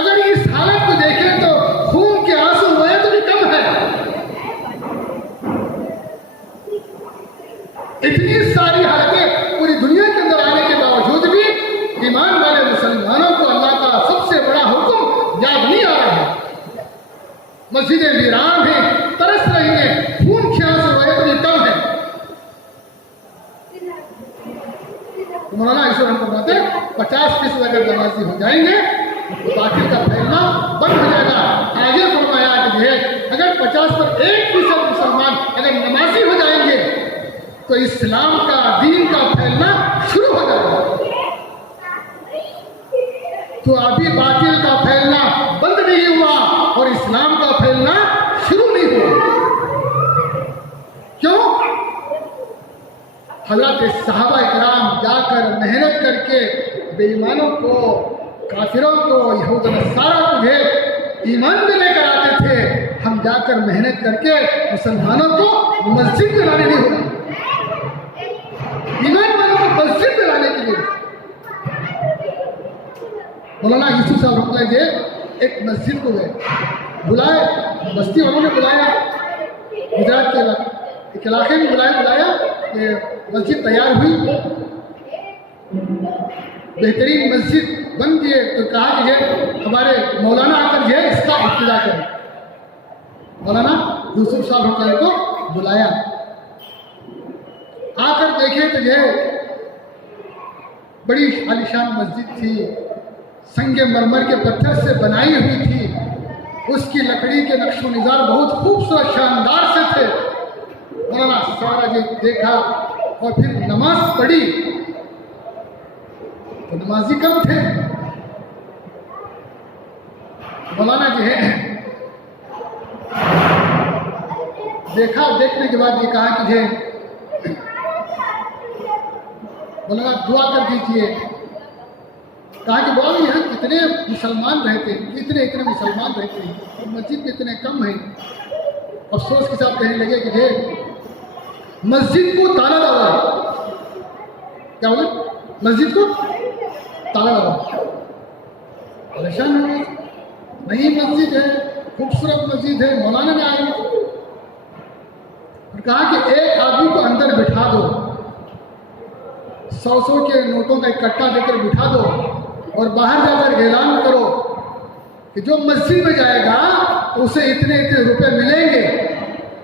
اگر اس حالت کو دیکھیں تو خون کے آنسو ہوئے تو بھی کم ہے. اتنی ساری حالتیں پوری دنیا کے اندر آنے کے باوجود بھی ایمان والے مسلمانوں کو اللہ کا سب سے بڑا حکم یاد نہیں آ رہا ہے. مسجدیں ویران ہیں، ترس رہی ہیں، خون کے آنسو ہوئے تو بھی کم ہے. مولانا ایشور ہم فرماتے ہیں 50% اگر نمازی ہو جائیں گے تو باطل کا پھیلنا بند ہو جائے گا. آگے فرمایا کہ اگر 50 پر 1% مسلمان اگر نمازی ہو جائیں گے تو اسلام کا دین کا پھیلنا شروع ہو جائے گا. تو ابھی باطل کا پھیلنا بند نہیں ہوا اور اسلام کا پھیلنا شروع نہیں ہوا. کیوں؟ حضرت صحابہ کرام جا کر محنت کر کے بے ایمانوں کو، کافروں کو، یہود و نصارہ کو ایمان میں لے کر آتے تھے. ہم جا کر محنت کر کے مسلمانوں کو مسجد میں لانے نہیں ہوگا، ایمان والوں کو مسجد میں لانے کے لیے. مولانا یوسف صاحب رحمۃ اللہ جی ایک مسجد کو گئے، بلائے، بستی والوں نے بلایا، گجرات کے ایک علاقے میں بلایا کہ مسجد تیار ہوئی، بہترین مسجد بن گئی تو کہا کہ یہ ہمارے مولانا آ کر جو ہے اس کا ابتدا کریں. مولانا یوسف صاحب رحمۃ اللہ کو بلایا، آ کر دیکھے تو یہ بڑی عالیشان مسجد تھی، سنگ مرمر کے پتھر سے بنائی ہوئی تھی. اس کی لکڑی کے نقش و نگار بہت خوبصورت شاندار سے تھے. مولانا سارا جی دیکھا اور پھر نماز پڑھی تو نمازی کم تھے. مولانا جو ہے دیکھا، دیکھنے کے بعد یہ کہا کہ مولانا دعا کر دیجیے. کہا کہ بابا یہاں کتنے مسلمان رہتے ہیں، اتنے مسلمان رہتے ہیں اور مسجد میں اتنے کم ہیں. افسوس کے ساتھ کہنے لگے کہ مسجد کو تالا لگا. کیا بولے؟ مسجد کو تالا لگا. پریشان ہو گئے، نئی مسجد ہے، خوبصورت مسجد ہے. مولانا نے آئے اور کہا کہ ایک آدمی کو اندر بٹھا دو، 100 کے نوٹوں کا اکٹھا دے کر بٹھا دو اور باہر جا کر اعلان کرو کہ جو مسجد میں جائے گا اسے اتنے روپے ملیں گے.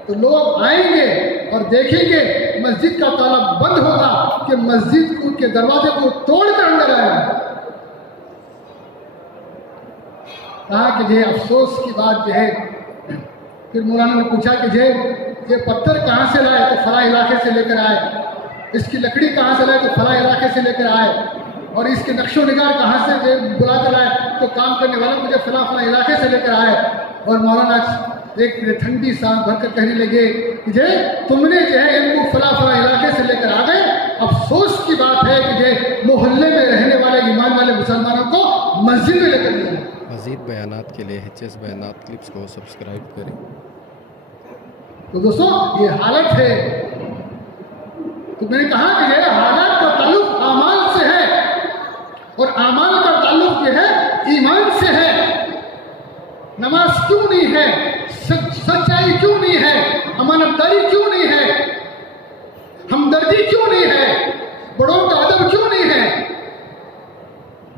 تو لوگ آئیں گے اور دیکھیں گے مسجد کا تالا بند ہوگا کہ مسجد کے دروازے کو توڑ کر اندر آئے گا. کہا کہ جو افسوس کی بات جو ہے، پھر مولانا نے پوچھا کہ جو یہ پتھر کہاں سے لائے؟ تو فلاں علاقے سے لے کر آئے. اس کی لکڑی کہاں سے لائے؟ تو فلاں علاقے سے لے کر آئے. اور اس کے نقش و نگار کہاں سے جو بلا کر آئے؟ تو کام کرنے والا مجھے فلاں فلاں علاقے سے لے کر آئے. اور مولانا ایک ٹھنڈی سانس بھر کر کہنے لگے کہ جو تم نے جو ہے ان کو فلاں فلاں علاقے سے لے کر آ گئے. افسوس کی بات ہے کہ جو محلے میں رہنے والے ایمان والے مسلمانوں کو مسجد میں لے کر گئے. مزید بیانات کے لیے HS بیانات کلپس کو سبسکرائب کریں. تو دوستو یہ حالت ہے. تو میں نے کہا کہ یہ حالات کا تعلق اعمال سے ہے، اور اعمال کا تعلق جو ہے ایمان سے ہے. نماز کیوں نہیں ہے؟ سچائی کیوں نہیں ہے؟ امانت داری کیوں نہیں ہے؟ ہمدردی کیوں نہیں ہے؟ بڑوں کا ادب کیوں نہیں ہے؟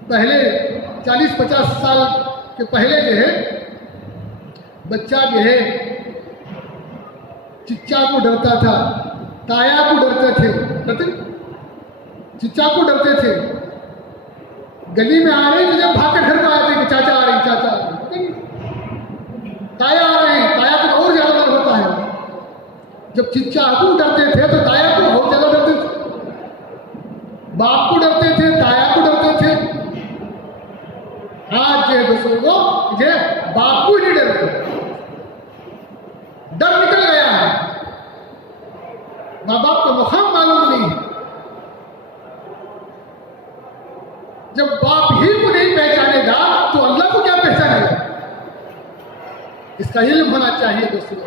پہلے 40-50 سال کے پہلے جو ہے بچہ جو ہے چچا کو ڈرتا تھا، تایا کو ڈرتے تھے، چچا کو ڈرتے تھے. گلی میں آ رہے ہیں جب بھاگ کر گھر میں آتے کہ چاچا آ رہے ہیں، چاچا آ رہے ہیں. تایا آ رہے ہیں، تایا کو اور زیادہ ڈر ہوتا ہے. جب چچا کو ڈرتے تھے تو تایا کو بہت زیادہ ڈرتے تھے. باپ کو ڈرتے تھے، تایا کو ڈرتے تھے. آج جو ہے دوستوں کو جو باپ کو ہی نہیں ڈرتے، ڈر نکل گیا ہے. ماں باپ کا مقام معلوم نہیں. جب باپ ہی کو نہیں پہچانے گا تو اللہ کو کیا پہچانے گا؟ اس کا علم ہونا چاہیے دوستوں.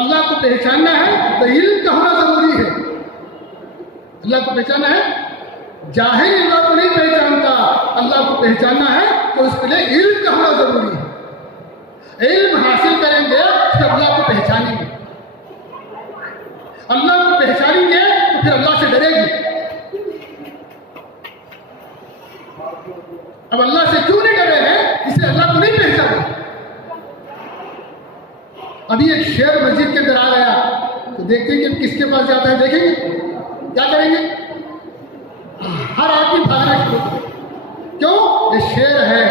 اللہ کو پہچاننا ہے تو علم کا ہونا ضروری ہے. اللہ کو پہچاننا ہے، جاہل اللہ کو نہیں پہچانتا. اللہ کو پہچاننا ہے تو اس کے لیے علم کا ہونا ضروری ہے. علم حاصل کریں گے تو اللہ کو پہچانیں گے. اللہ کو پہچانیں گے تو پھر اللہ سے ڈرے گی. اب اللہ سے کیوں نہیں ڈرے ہیں؟ اسے اللہ کو نہیں پہچانا. ابھی ایک شیر مسجد کے اندر آ گیا تو دیکھتے ہیں کہ کس کے پاس جاتا ہے. دیکھیں گے کیا کریں گے؟ ہر آدمی بھاگنا شروع کرے. کیوں؟ یہ شیر ہے،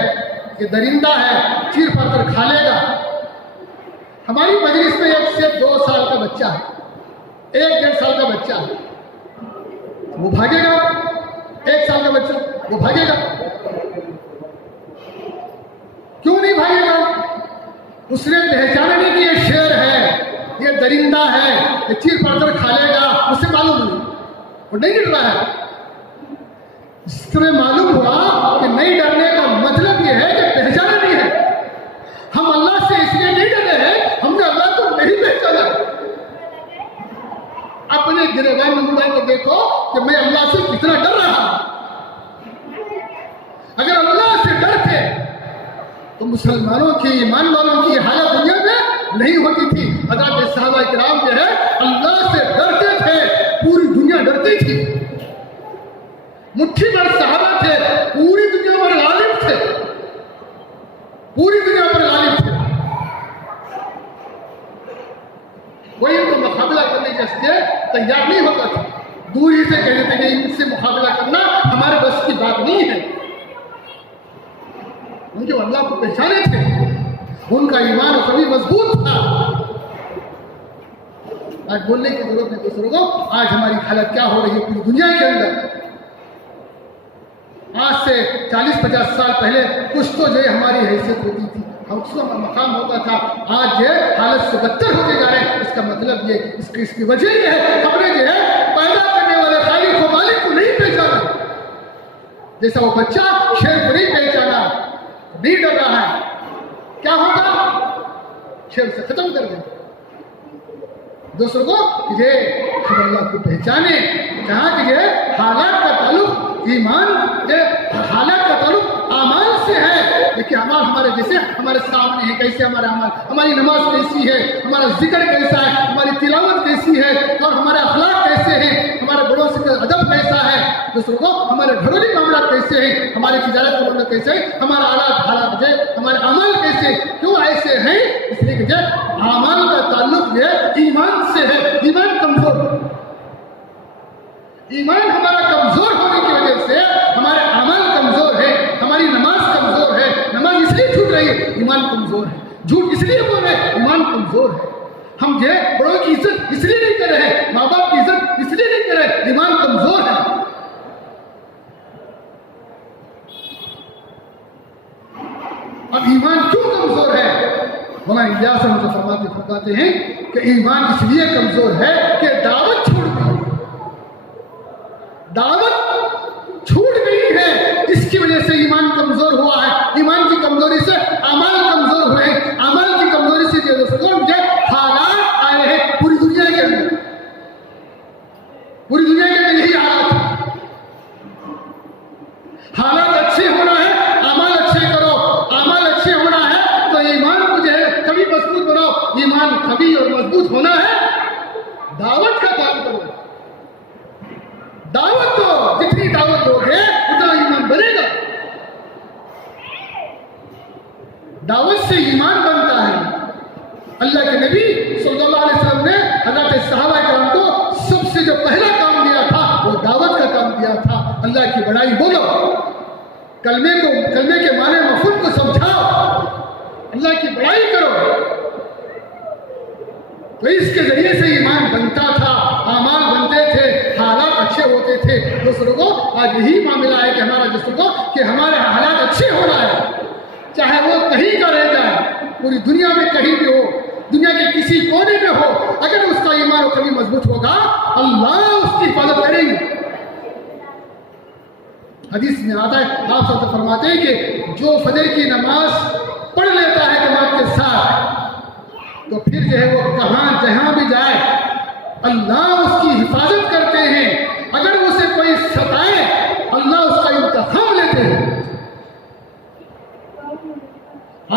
یہ درندہ ہے، چیر پھاڑ کر کھا لے گا. ہماری مجلس میں 1 سے 2 سال کا بچہ ہے، 1-1.5 سال کا بچہ ہے، وہ بھاگے گا. 1 سال کا بچہ وہ بھاگے گا. کیوں نہیں بھاگے گا؟ اس نے پہچانا نہیں کہ یہ شیر ہے، یہ درندہ ہے، یہ چیر پھاڑ کر کھا لے گا. اسے معلوم نہیں، وہ نہیں ڈر رہا ہے. اس طرح معلوم ہوا کہ نہیں ڈرنے کا مطلب یہ ہے کہ پہچانا نہیں ہے. ہم اللہ سے اس لیے نہیں ڈرے ہیں، ہم نے اللہ کو نہیں پہچانا. اپنے گریبان میں کو دیکھو کہ میں اللہ سے کتنا ڈر رہا ہوں. اگر اللہ سے ڈرتے تو مسلمانوں کی، ایمان والوں کی حالت دنیا میں نہیں ہوتی تھی. حضرات صحابہ کرام جو ہے اللہ سے ڈرتے تھے، پوری دنیا ڈرتی تھی. مٹھی بھر صحابہ تھے، پوری دنیا پر غالب تھے، پوری دنیا پر غالب تھے. کوئی ان کو مقابلہ کرنے کے لیے تیار نہیں ہوتا تھا. دور ہی سے کہتے تھے کہ ان سے مقابلہ کرنا ہمارے بس کی بات نہیں ہے. ان جو اللہ کو پہچانے تھے، ان کا ایمان کبھی مضبوط تھا. آج بولنے کی ضرورت نہیں دوسروں کو. آج ہماری حالت کیا ہو رہی ہے پوری دنیا کے اندر. آج سے 40-50 سال پہلے کچھ تو جو ہماری حیثیت ہوتی تھی، ہم اس کا مقام ہوتا تھا. آج یہ حالت سے بدتر ہوتے جا رہے ہیں. اس کا مطلب یہ، اس کی وجہ یہ ہے ہم نے جو ہے پیدا کرنے والے خالق و مالک کو نہیں پہچانا. جیسا وہ بچہ شیر کو نہیں پہچانا، نہیں ڈر رہا ہے، کیا ہوگا؟ شیر سے ختم کر دیں. دوسروں کو یہ ہم اللہ کو پہچانے. کہاں کہ یہ حالات کا تعلق ایمان، حالات کا تعلق اعمال سے ہے. لیکن اعمال ہمارے جیسے ہمارے سامنے ہے. کیسے ہمارا عمل، ہماری نماز کیسی ہے، ہمارا ذکر کیسا ہے، ہماری تلاوت کیسی ہے، اور ہمارے اخلاق کیسے ہیں، ہمارے بڑوں سے ادب کیسا ہے. دوسروں کو ہمارے گھریلو معاملات کیسے ہیں، ہماری تجارت کے معاملات کیسے ہیں، ہمارا حالات جو ہمارے عمل کیسے. کیوں ایسے ہیں؟ اس لیے کہ اعمال کا تعلق یہ ایمان سے ہے. ایمان کمزور ہے. ایمان ہمارا کمزور ہونے کی وجہ سے ہمارے اعمال کمزور ہے, ہماری نماز کمزور ہے. نماز اس لیے چھوٹ رہی ہے, ایمان کمزور ہے. جھوٹ اس لیے بول رہے ہیں, ایمان کمزور ہے. ہم جو ہے بڑوں کی عزت اس لیے نہیں کر رہے, ماں باپ کی عزت اس لیے نہیں کر رہے, ایمان کمزور ہے. اب ایمان کیوں کمزور ہے؟ مولانا الیاس احمد فرماتے ہیں کہ ایمان اس لیے کمزور ہے کہ دعوت چھوڑ گئی. دعوت چھوٹ گئی ہے, اس کی وجہ سے ایمان کمزور ہوا ہے. ایمان کی کمزوری سے اعمال کمزور ہوئے, اعمال کی کمزوری سے جو حالات آئے ہیں پوری دنیا کے اندر. پوری دنیا کے اندر یہی حالات اچھے ہونا ہے, اعمال اچھے کرو. اعمال اچھے ہونا ہے تو ایمان کو جو ہے کبھی مضبوط بناؤ. ایمان کبھی اور مضبوط ہونا ہے, دعوت کا کام کرو. دعوت دو, جتنی دعوت دو گے اتنا ایمان بنے گا. دعوت سے ایمان بنتا ہے. اللہ کے نبی صلی اللہ علیہ وسلم نے حضرت صحابہ کرام کو سب سے جو پہلا کام دیا تھا وہ دعوت کا کام دیا تھا. اللہ کی بڑائی بولو, کلمے کے معنی مفہوم کو سمجھاؤ, اللہ کی بڑائی کرو. تو اس کے ذریعے سے ایمان بنتا تھا, اعمال بنتے تھے, حالات اچھے ہوتے تھے. دوسروں کو آج یہی معاملہ ہے کہ ہمارا دوسروں کو کہ ہمارے حالات اچھے ہونا ہے, چاہے وہ کہیں کا رہ جائے, پوری دنیا میں کہیں بھی ہو, دنیا کے کسی کونے میں ہو, اگر اس کا ایمان کبھی مضبوط ہوگا اللہ اس کی حفاظت کریں گے. حدیث میں آتا ہے, آپ سب فرماتے ہیں کہ جو فجر کی نماز پڑھ لیتا ہے جماعت کے ساتھ تو پھر جو ہے وہ جہاں بھی جائے اللہ اس کی حفاظت کرتے ہیں. اگر اسے کوئی ستائے اللہ اس کا انتقام لیتے ہیں.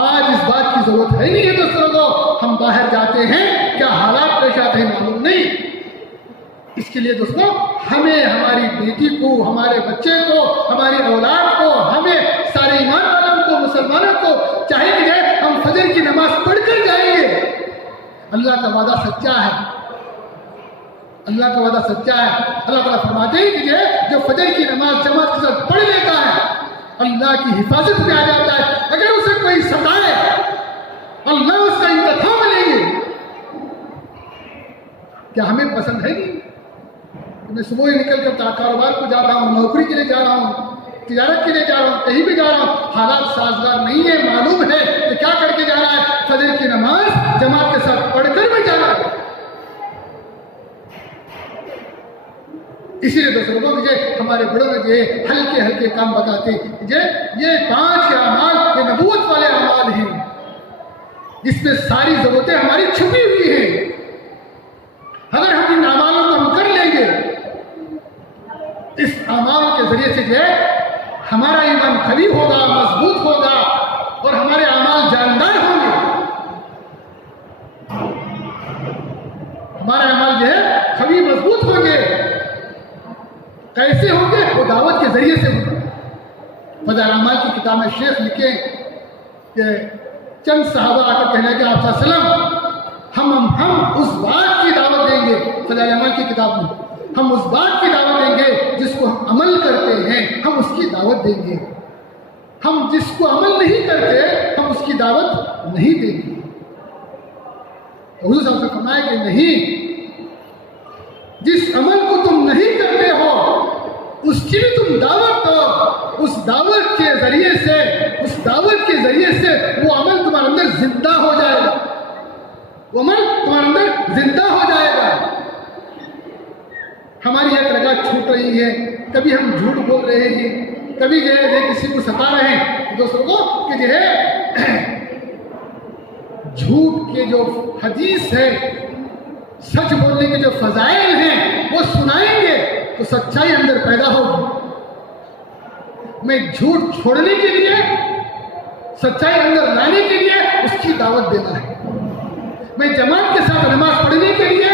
آج اس بات کی ضرورت ہے نہیں ہے دوستوں کو, ہم باہر جاتے ہیں کیا حالات پیش آتے ہیں معلوم نہیں. اس کے لیے دوستوں ہمیں ہماری بیٹی کو, ہمارے بچے کو, ہماری اولاد کو, ہمیں سارے ایمان والوں کو, مسلمانوں کو چاہیے کہ ہم فجر کی نماز پڑھ کر جائیں گے. اللہ کا وعدہ سچا ہے, اللہ کا وعدہ سچا ہے. اللہ تعالیٰ فرماتے ہیں کہ جو فجر کی نماز جماعت کے ساتھ پڑھ لیتا ہے اللہ کی حفاظت میں آ جاتا ہے. اگر اسے کوئی ستائے اللہ اس کا انتقام لیں گے. کیا ہمیں پسند ہے نہیں؟ میں صبح ہی نکل کر کاروبار کو جا رہا ہوں, نوکری کے لیے جا رہا ہوں, تجارت کے لیے جا رہا ہوں, کہیں بھی جا رہا ہوں, حالات سازگار نہیں ہے, معلوم ہے کہ کیا کر کے جا رہا ہے, فجر کی نماز جماعت کے ساتھ پڑھ کر بھی جا رہا ہے. اسی لیے دوستوں کو مجھے ہمارے بڑوں نے جو ہلکے ہلکے کام بتاتے ہیں, یہ 5 اعمال یہ نبوت والے اعمال ہیں, جس میں ساری ضرورتیں ہماری چھپی ہوئی ہیں. اگر ہم ان اعمالوں کو ہم کر لیں گے, اس اعمال کے ذریعے سے جو ہے ہمارا ایمان قوی ہوگا, مضبوط ہوگا اور ہمارے اعمال جاندار ہوں گے. ہمارے اعمال جو ہے قوی مضبوط ہوں گے. کیسے ہوں گے؟ وہ دعوت کے ذریعے سے ہوں گے. فضائل اعمال کی کتاب میں شیخ لکھے کہ چند صحابہ آ کر کہنے کہ آپ صلی اللہ علیہ وسلم ہم اس بات کی دعوت دیں گے. فضائل اعمال کی کتاب میں ہم اس بات کی دعوت دیں گے جس کو ہم عمل کرتے ہیں, ہم اس کی دعوت دیں گے. ہم جس کو عمل نہیں کرتے ہم اس کی دعوت نہیں دیں گے. حضور صاحب نے فرمایا کہ نہیں, جس عمل کو تم نہیں کرتے ہو اس کی بھی تم دعوت دو. اس دعوت کے ذریعے سے وہ عمل تمہارے اندر زندہ ہو جائے گا. وہ عمل تمہارے اندر زندہ ہو جائے گا. ہماری ایک رکعت چھوٹ رہی ہے, کبھی ہم جھوٹ بول رہے ہیں, کبھی جو ہے کسی کو ستا رہے ہیں دوستوں کو کہ جو ہے جھوٹ کے جو حدیث ہے, سچ بولنے کے جو فضائل ہیں وہ سنائیں گے تو سچائی اندر پیدا ہوگی. میں جھوٹ چھوڑنے کے لیے, سچائی اندر لانے کے لیے اس کی دعوت دینا ہے. میں جماعت کے ساتھ نماز پڑھنے کے لیے,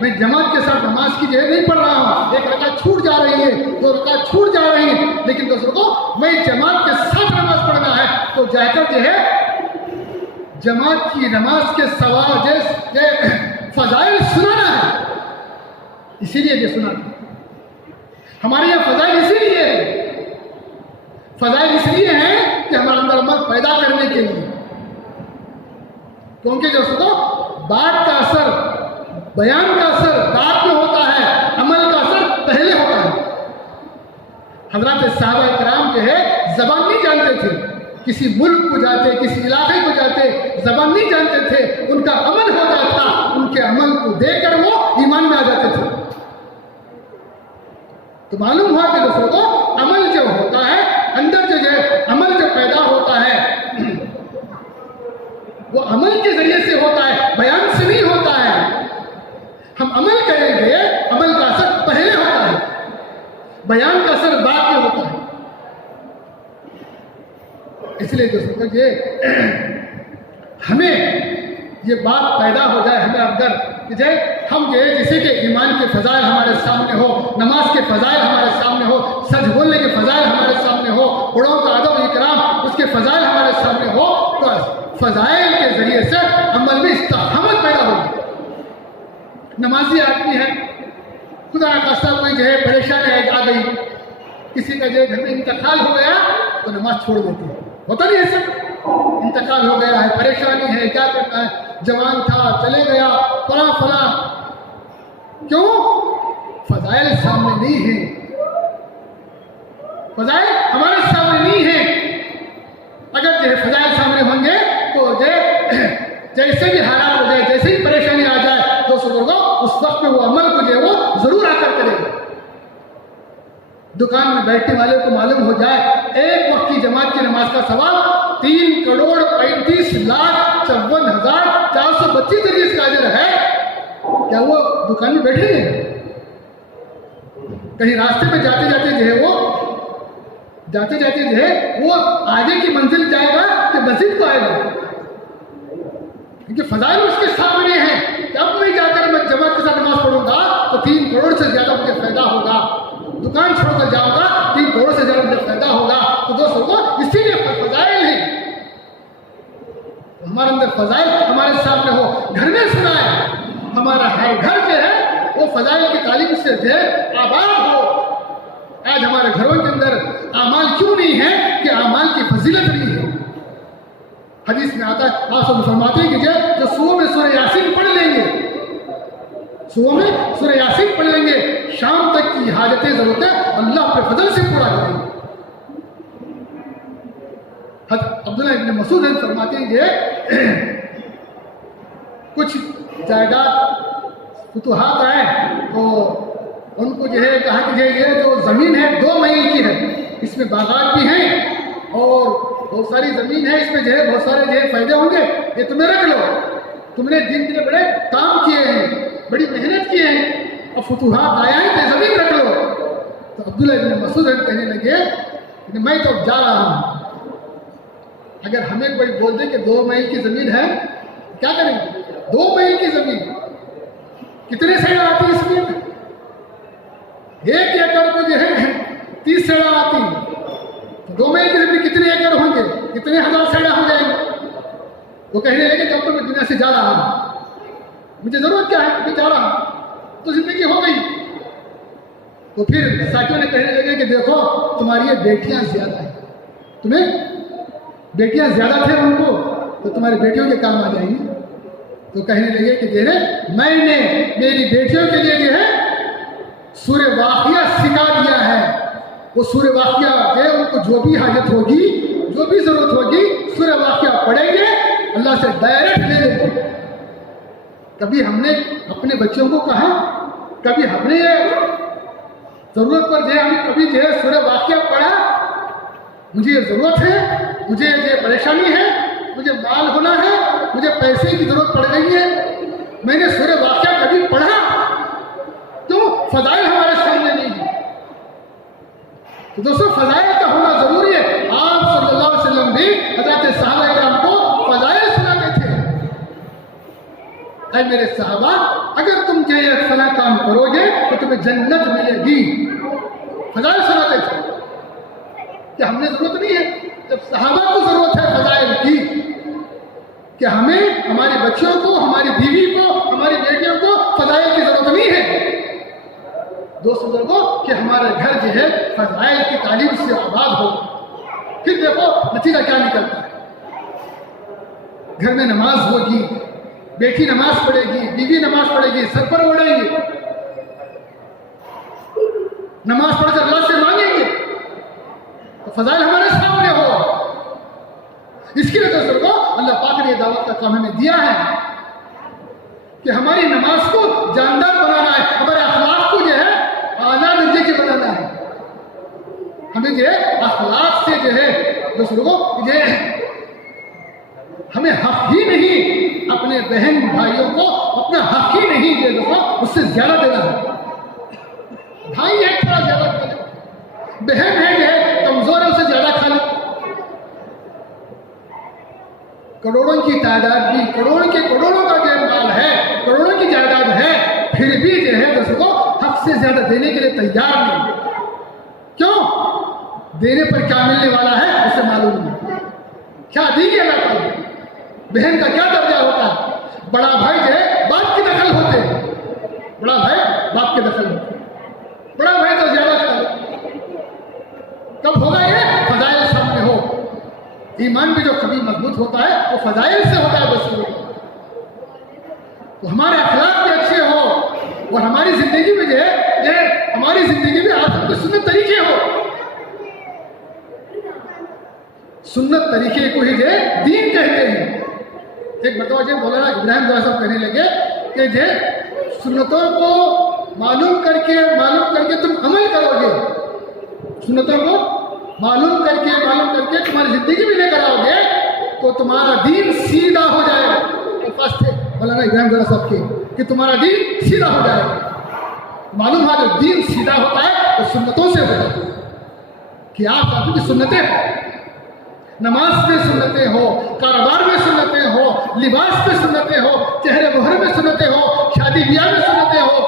میں جماعت کے ساتھ نماز کی جو ہے نہیں پڑھ رہا ہوں. ایک رکعت چھوٹ جا رہی ہے, 2 رکعت چھوٹ جا رہی ہیں, لیکن دوستوں کو میں جماعت کے ساتھ نماز پڑھنا ہے تو جا کر جو ہے جماعت کی نماز کے ثواب جیسے فضائل سنانا ہے، اسی لیے یہ سنانا ہے۔ ہمارے یہاں فضائل اسی لیے ہے، فضائل اس لیے ہیں کہ ہمارے اندر عمل پیدا کرنے کے لیے، کیونکہ جو سنو بات کا اثر، بیان کا اثر بعد میں ہوتا ہے، عمل کا اثر پہلے ہوتا ہے۔ حضرات صحابہ کرام جو ہے زبان نہیں جانتے تھے، کسی ملک کو جاتے، کسی علاقے کو جاتے، زبان نہیں جانتے تھے، ان کا عمل ہوتا تھا، ان کے عمل کو دیکھ کر وہ ایمان میں آ جاتے تھے۔ تو معلوم ہوا کہ دوستوں کو عمل جو ہوتا ہے، اندر جو ہے عمل جو پیدا ہوتا ہے وہ عمل کے ذریعے سے ہوتا ہے، بیان سے نہیں ہوتا ہے۔ ہم عمل کریں گے، عمل کا اثر پہلے ہوتا ہے، بیان کا اثر بعد میں ہوتا ہے۔ اس لیے دوستوں کو یہ ہمیں یہ بات پیدا ہو جائے ہمیں اندر کہ جائے ہم جو ہے جیسے کہ ایمان کے فضائل ہمارے سامنے ہو، نماز کے فضائل ہمارے سامنے ہو، سچ بولنے کے فضائل ہمارے سامنے ہو، بڑوں کا ادب و اکرام اس کے فضائل ہمارے سامنے ہو، تو فضائل کے ذریعے سے عمل میں استقامت پیدا ہوگی۔ نمازی آدمی ہے، خدا نخواستہ کوئی جو ہے پریشانی آ گئی، کسی کا جو ہے گھر میں انتقال ہو گیا تو نماز چھوڑ دیتی ہے، ہوتا نہیں ایسا؟ انتقال ہو گیا ہے، پریشانی ہے، کیا کرنا ہے، جوان تھا چلے گیا، فلاں کیوں؟ فضائل سامنے نہیں ہیں، فضائل ہمارے سامنے نہیں ہیں۔ اگر جو ہے فضائل سامنے ہوں گے تو جیسے بھی حالات ہو جائے، جیسے ہی پریشانی آ جائے تو سنو اس وقت میں وہ عمل کو جو ہے وہ ضرور آ کر کرے گا۔ دکان میں بیٹھنے والے کو معلوم ہو جائے ایک وقت کی جماعت کی نماز کا ثواب 3,35,54,432 تجویز کا اجر ہے، کیا وہ دکان میں بیٹھے ہیں؟ کہیں راستے میں جاتے جاتے جو ہے وہ آگے کی منزل جائے گا کہ مسجد کو آئے گا؟ کیونکہ فضائل اس کے سامنے ہیں کہ اب میں جا کر میں جماعت کے ساتھ نماز پڑھوں گا تو 3 کروڑ سے زیادہ مجھے فائدہ ہوگا، دکان چھوڑ کر جاؤں گا 3 کروڑ سے زیادہ مجھے فائدہ ہوگا۔ تو دوستوں کو اسی لیے فضائل ہیں، ہمارے اندر فضائل ہمارے سامنے ہو، گھر میں سنائے، ہمارا ہر گھر جو ہے وہ فضائل کی تعلیم سے جو ہے آباد ہو۔ آج ہمارے گھروں کے اندر اعمال کیوں نہیں ہے کہ اعمال کی فضیلت نہیں ہے۔ حدیث میں آتا ہے، آپ سب فرماتے ہیں کہ جو صبح میں سورہ یاسین پڑھ لیں گے، صبح میں سورہ یاسین پڑھ لیں گے، شام تک کی حاجتیں ضرورتیں اللہ اپنے فضل سے پورا کریں گے۔ عبداللہ ابن مسعود فرماتے ہیں کہ کچھ جائیداد فتوحات آئے تو ان کو جو ہے کہا کہ یہ جو زمین ہے 2 میل کی ہے، اس میں باغات بھی ہیں اور بہت ساری زمین ہے، اس میں جو ہے بہت سارے جو ہے فائدے ہوں گے، یہ تمہیں رکھ لو، تم نے دین کے لیے بڑے کام کیے ہیں، بڑی محنت کی ہے، اب فتوحات آیا ہے تو زمین رکھ لو۔ تو عبداللہ ابن مسعود کہنے لگے کہ میں تو جا رہا ہوں، اگر ہمیں کوئی بول دے کہ 2 میل کی زمین ہے کیا کریں گے؟ 2 میل کی زمین کتنے سیڑھا آتی ہے اس میں؟ 1 ایکڑ کو جو ہے 30 سیڑھا آتی ہے، 2 میل کی زمین کتنے ایکڑ ہوں گے؟ کتنے ہزار سیڑھا ہو جائیں گے؟ وہ کہنے لگے جب تو میں دنیا سے جا رہا ہوں، مجھے ضرورت کیا ہے، میں جا رہا ہوں تو زندگی ہو گئی۔ تو پھر ساتھیوں نے کہنے لگے کہ دیکھو تمہاری یہ بیٹیاں زیادہ ہیں، تمہیں بیٹیاں زیادہ تھے ان کو تو تمہاری بیٹیوں کے کام آ جائیں گی۔ تو کہنے لگے کہ میں نے میری بیٹیوں کے لیے جو ہے سورہ واقعہ سکھا دیا ہے، وہ سورہ واقعہ جو ہے ان کو جو بھی حاجت ہوگی، جو بھی ضرورت ہوگی، سورہ واقعہ پڑھیں گے، اللہ سے ڈائریکٹ لے لیں گے۔ کبھی ہم نے اپنے بچوں کو کہا، کبھی ہم نے یہ ضرورت پر جو ہے ہم کبھی جو ہے سورہ واقعہ پڑھا، مجھے یہ ضرورت ہے، مجھے یہ پریشانی ہے، مجھے مال ہونا ہے، مجھے پیسے کی ضرورت پڑ رہی ہے، میں نے سورہ واقعہ کبھی پڑھا؟ تو فضائل ہمارے سامنے نہیں ہے۔ تو دوستوں فضائل کا ہونا ضروری ہے۔ آپ صلی اللہ علیہ وسلم بھی حضرت صحابہ کرام کو فضائل سناتے تھے، اے میرے صحابہ اگر تم یہ فلاں کام کرو گے تو تمہیں جنت ملے گی، فضائل سناتے تھے۔ کہ ہم نے ضرورت نہیں ہے، جب صحابہ کو ضرورت ہے فضائل کی کہ ہمیں ہماری بچیوں کو، ہماری بیوی کو، ہماری بیٹیوں دوست بزرگوں کہ ہمارا گھر جو ہے فضائل کی تعلیم سے آباد ہو. پھر دیکھو نتیجہ کیا نکلتا ہے. گھر میں نماز ہوگی، بیٹی نماز پڑھے گی، بیوی نماز پڑھے گی، سر پر اوڑھیں گے، نماز پڑھ کر اللہ سے مانگیں گے تو فضائل ہمارے سامنے ہو. اس کے لیے دوستوں کو اللہ پاک نے یہ دعوت کا کام ہمیں دیا ہے کہ ہماری نماز کو جاندار بنانا ہے، ہمارے اخلاق کو جو ہے اعلیٰ درجے کے بنانا ہے. ہمیں جو ہے اخلاق سے جو ہے دوستوں کو جو ہے ہمیں حق ہی نہیں اپنے بہن بھائیوں کو اپنا حق ہی نہیں جو ہے اس سے زیادہ دینا ہے. بھائی ہے تھوڑا زیادہ کھا لے، بہن ہے جو ہے کمزور ہے اسے زیادہ کھا لے. کروڑوں کی تعداد بھی، کروڑوں کا جو مال ہے، کروڑوں کی جائیداد ہے، پھر بھی جو ہے دوستوں کو حق سے زیادہ دینے کے لیے تیار نہیں. کیوں؟ دینے پر کیا ملنے والا ہے اسے معلوم نہیں. کیا دیں گے اللہ تعالیٰ؟ بہن کا کیا درجہ ہوتا ہے؟ بڑا بھائی جو ہے باپ کی دخل ہوتے ہیں، بڑا بھائی باپ کی دخل ہوتے ہیں. بڑا بھائی تو زیادہ کھا. کب ہوگا یہ؟ فضائل سامنے ہو. ایمان بھی جو کبھی مضبوط ہوتا ہے وہ فضائل سے ہوتا ہے. بس تو ہمارے اخلاق بھی اچھے ہو اور ہماری زندگی میں جو ہے ہماری زندگی میں آپ کے سنت طریقے ہو. سنت طریقے کو ہی جو ہے دین کہتے ہیں. ایک مرتبہ جو مولانا ابراہیم دعا صاحب کہنے لگے کہ جو سنتوں کو معلوم کر کے تم عمل کرو گے، سنتوں کو معلوم کر کے تمہاری زندگی میں لے کر آؤ گے تو تمہارا دین سیدھا ہو جائے گا. الفاظ تھے مولانا ابراہیم دعا صاحب کے کہ تمہارا دین سیدھا ہو جائے گا. معلوم ہے جو دین سیدھا ہوتا ہے وہ سنتوں سے ہوتا ہے کہ آپ کی سنتیں ہو، نماز میں سنتیں ہو، کاروبار میں سنتیں ہو، لباس میں سنتیں ہو، چہرے مہر میں سنتیں ہو، شادی بیاہ میں سنتیں ہو،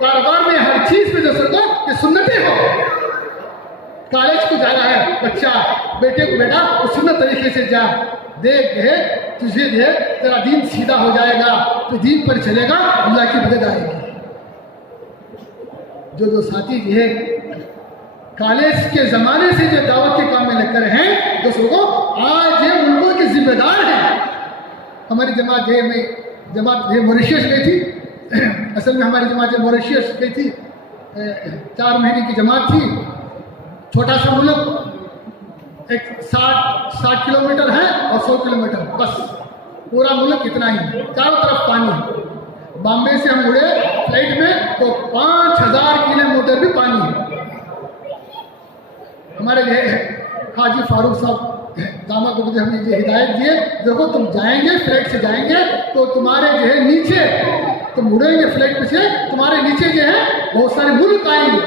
کاروبار میں ہر چیز میں جو سنتیں یہ سنتیں ہو. کالج کو جا رہا ہے بچہ، بیٹے کو بیٹا وہ سنت طریقے سے جا، دیکھ ہے تجھے جو ہے تیرا دین سیدھا ہو جائے گا، تو دین پر چلے گا، اللہ کی مدد آئے گی. جو ساتھی جو ہے کالج کے زمانے سے جو دعوت کے کام میں لگ کر ہیں دوستوں کو آج یہ ملکوں کے ذمہ دار ہیں. ہماری جماعت جو موریشیس گئی تھی، اصل میں ہماری جماعت موریشیس گئی تھی، 4 مہینے کی جماعت تھی. چھوٹا سا ملک، ایک 60 کلومیٹر ہے اور 100 کلومیٹر، بس پورا ملک اتنا ہی، چاروں طرف پانی. بامبے سے ہم اڑے فلائٹ میں تو 5000 کلومیٹر بھی پانی ہے. ہمارے حاجی فاروق صاحب دامہ کو مجھے ہمیں یہ ہدایت دیے، دیکھو تم جائیں گے فلائٹ سے جائیں گے تو تمہارے جو ہے نیچے، تم اڑیں گے فلائٹ پہ سے، تمہارے نیچے جو ہے بہت سارے ملک آئیں گے.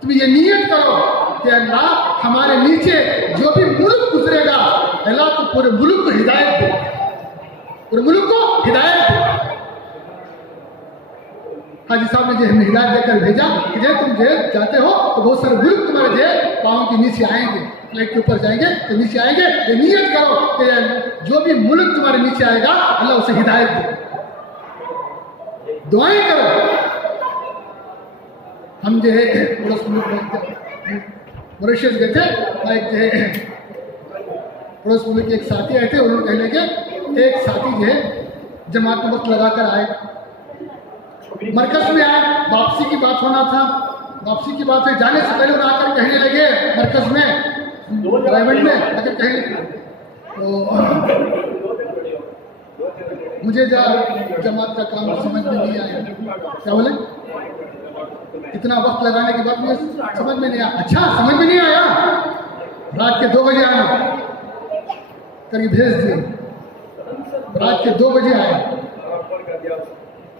تم یہ نیت کرو کہ اللہ ہمارے نیچے جو بھی ملک گزرے گا اللہ تو پورے ملک کو ہدایت دے، پورے ملک کو ہدایت دے. حاجی صاحب نے جو ہمیں ہدایت دے کر بھیجا کہ جو تم جو جاتے ہو تو بہت سارے ملک تمہارے جو پاؤں کے نیچے آئیں گے، فلائٹ کے اوپر جائیں گے تو نیچے آئیں گے. یہ نیت کرو کہ جو بھی ملک تمہارے نیچے آئے گا اللہ اسے ہدایت دے. دعائیں کرو. ہم جو ہے موریشیس گئے تھے، ایک جو ہے پڑوس ملک کے ایک ساتھی آئے تھے، انہوں نے کہنے لگے ایک ساتھی جو ہے جماعت میں وقت لگا کر آئے، مرکز میں آئے، واپسی کی بات ہونا تھا، واپسی کی بات ہوئی، جانے سے پہلے انہیں آ کر کہنے لگے مرکز میں پرائیویٹ میں آ کر کہنے لگے مجھے جماعت کا کام سمجھ میں نہیں آیا. کیا بولے؟ اتنا وقت لگانے کے بعد مجھے سمجھ میں نہیں آیا. اچھا سمجھ میں نہیں آیا، رات کے 2 بجے آنا کر کے بھیج دیے. رات کے 2 بجے آیا.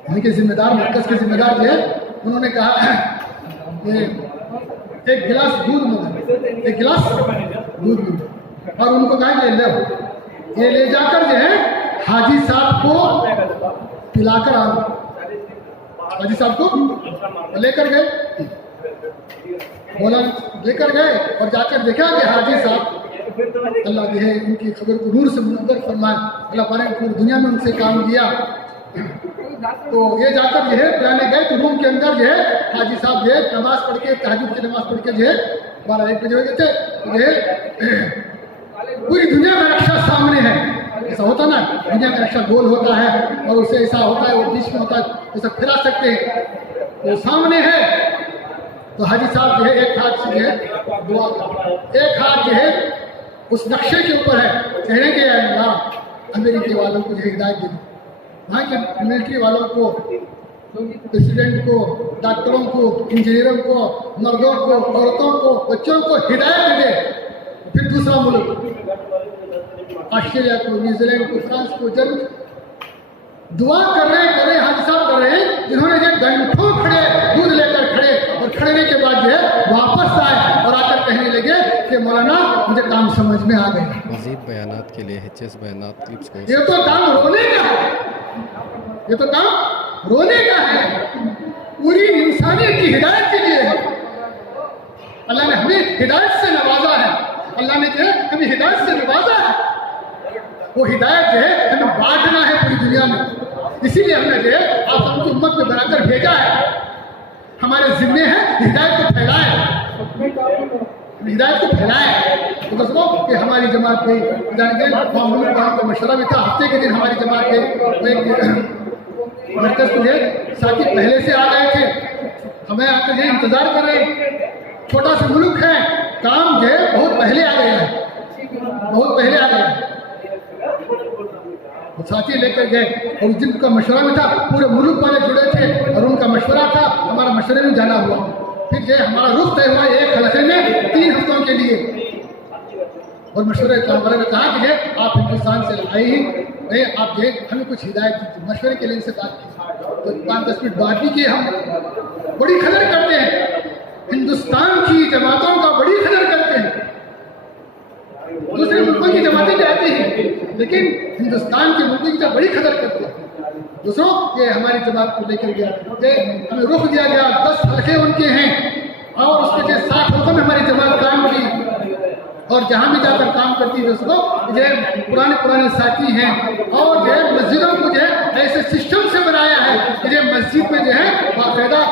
ان کے ذمہ دار، مرکز کے ذمہ دار جو ہے انہوں نے کہا کہ ایک گلاس دودھ مانگا، ایک گلاس دودھ مانگا، اور ان کو کہا کہ لو یہ لے جا کر جو ہے حاجی صاحب کو پلا کر آنا. حاجی صاحب کو لے کر گئے، بولا لے کر گئے اور جا کر دیکھا کہ حاجی صاحب اللہ جو ہے ان کی خبر کو نور سے منور فرمائے، اللہ پاک نے پوری دنیا میں ان سے کام کیا. تو یہ جا کر جو ہے جانے گئے تو روم کے اندر جو ہے حاجی صاحب جو ہے نماز پڑھ کے تہجد کی نماز پڑھ کے جو ہے 12-1 بجے ہو گئے تھے. جو ہے پوری دنیا کا نقشہ سامنے ہے. ایسا ہوتا نا دنیا کا نقشہ گول ہوتا ہے اور اسے ایسا ہوتا ہے وہ بیچ میں ہوتا ہے ایسا پھرا سکتے ہیں تو سامنے ہے. تو حاجی صاحب جو ہے ایک ہاتھ سے جو ہے دعا کر ایک ہاتھ جو ہے اس نقشے کے اوپر ہے کہنے کے اللہ امریکی والوں کو جو ہے ہدایت دے دی. وہاں کے ملٹری والوں کو پریسیڈنٹ کو ڈاکٹروں کو انجینئروں کو مردوں کو عورتوں کو بچوں کو ہدایت دے. پھر دوسرا ملک آسٹریلیا کو نیوزی لینڈ کو فرانس کو جرمنی دعا کر رہے حاجی صاحب کر رہے ہیں جنہوں نے جو گھنٹوں کھڑے دودھ لے کر کھڑے اور کھڑنے کے بعد جو ہے واپس آئے اور آ کر کہنے لگے کہ مولانا مجھے کام سمجھ میں آ گئے. مزید بیانات کے لیے HS بیانات کلپس کو یہ تو کام رونے کا ہے. یہ تو کام رونے کا ہے. پوری انسانیت کی ہدایت کے لیے ہے. اللہ نے ہمیں ہدایت سے نوازا ہے. اللہ نے جو ہے ہمیں ہدایت سے نوازا ہے. وہ ہدایت جو ہے ہمیں بانٹنا ہے پوری دنیا میں. اسی لیے ہم نے جو ہے آپ ہم کی امت میں بنا کر بھیجا ہے. ہمارے ذمے ہیں ہدایت کو پھیلائے. ہدایت کو پھیلائے. تو دوستوں کہ ہماری جماعت گئی جان گئے معمول کا مشورہ بھی تھا. ہفتے کے دن ہماری جماعت گئی مرکز کو جو ہے ساتھی پہلے سے آ گئے تھے. ہمیں آپ کا جو ہے انتظار کر رہے ہیں. چھوٹا سا ملک ہے کام جو ہے بہت پہلے آ گیا ہے. بہت پہلے آ گیا ہے. ساتھی لے کر گئے اور جن کا مشورہ میں تھا پورے ملک والے جڑے تھے اور ان کا مشورہ تھا. ہمارا مشورے میں جانا ہوا. پھر جو ہمارا رخ طے ہوا ایک حلقے میں 3 ہفتوں کے لیے. اور مشورے کا ہمارے نے کہا کہ آپ ہندوستان سے آئے ہی آپ جو ہمیں کچھ ہدایت دیجیے. مشورے کے لیے ان سے بات کی تو 5-10 منٹ بات بھی کی. ہم بڑی قدر کرتے ہیں ہندوستان کی جماعتوں کا. بڑی قدر کرتے ہیں. دوسرے ملکوں کی جماعتیں بھی آتی ہیں لیکن ہندوستان کے ملکوں کی بڑی قدر کرتے ہیں. دوسروں یہ ہماری جماعت کو لے کر گیا ہمیں رخ دیا گیا. 10 حلقے ان کے ہیں اور اس کے 60 حلقوں میں ہماری جماعت کام کی اور جہاں بھی جا کر کام کرتی ہے دوستوں جو پرانے ساتھی ہیں. اور جو ہے مسجدوں کو جو ہے ایسے سسٹم سے بنایا ہے کہ جو مسجد میں جو ہے باقاعدہ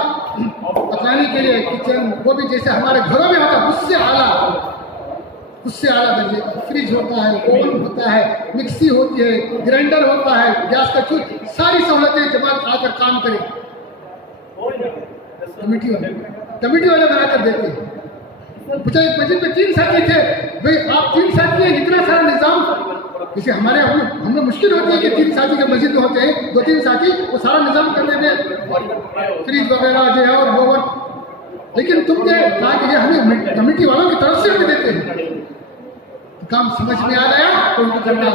پکانے کے لیے کچن وہ بھی جیسے ہمارے گھروں میں ہوتا ہے اس سے اعلیٰ درجے کا فریج ہوتا ہے, اوون ہوتا ہے, مکسی ہوتی ہے, گرائنڈر ہوتا ہے, گیس کا چولہا, ساری سہولتیں جماعت آ کر کام کرے. کمیٹی والے بنا کر دیتے ہیں. پوچھا ایک مسجد میں 3 ساتھی تھے. بھائی آپ 3 ساتھی ہیں اتنا سارا نظام جیسے ہمارے ہمیں مشکل ہوتی ہے کہ 3 ساتھی کے مسجد میں ہوتے ہیں 2-3 ساتھی وہ سارا نظام کرنے میں فریج وغیرہ جو ہے اور اوون. لیکن تم نے کہا کہ یہ ہمیں کمیٹی والوں کی طرف سے ہمیں دیتے ہیں. کام سمجھ میں آ گیا تو ان کو کرنا.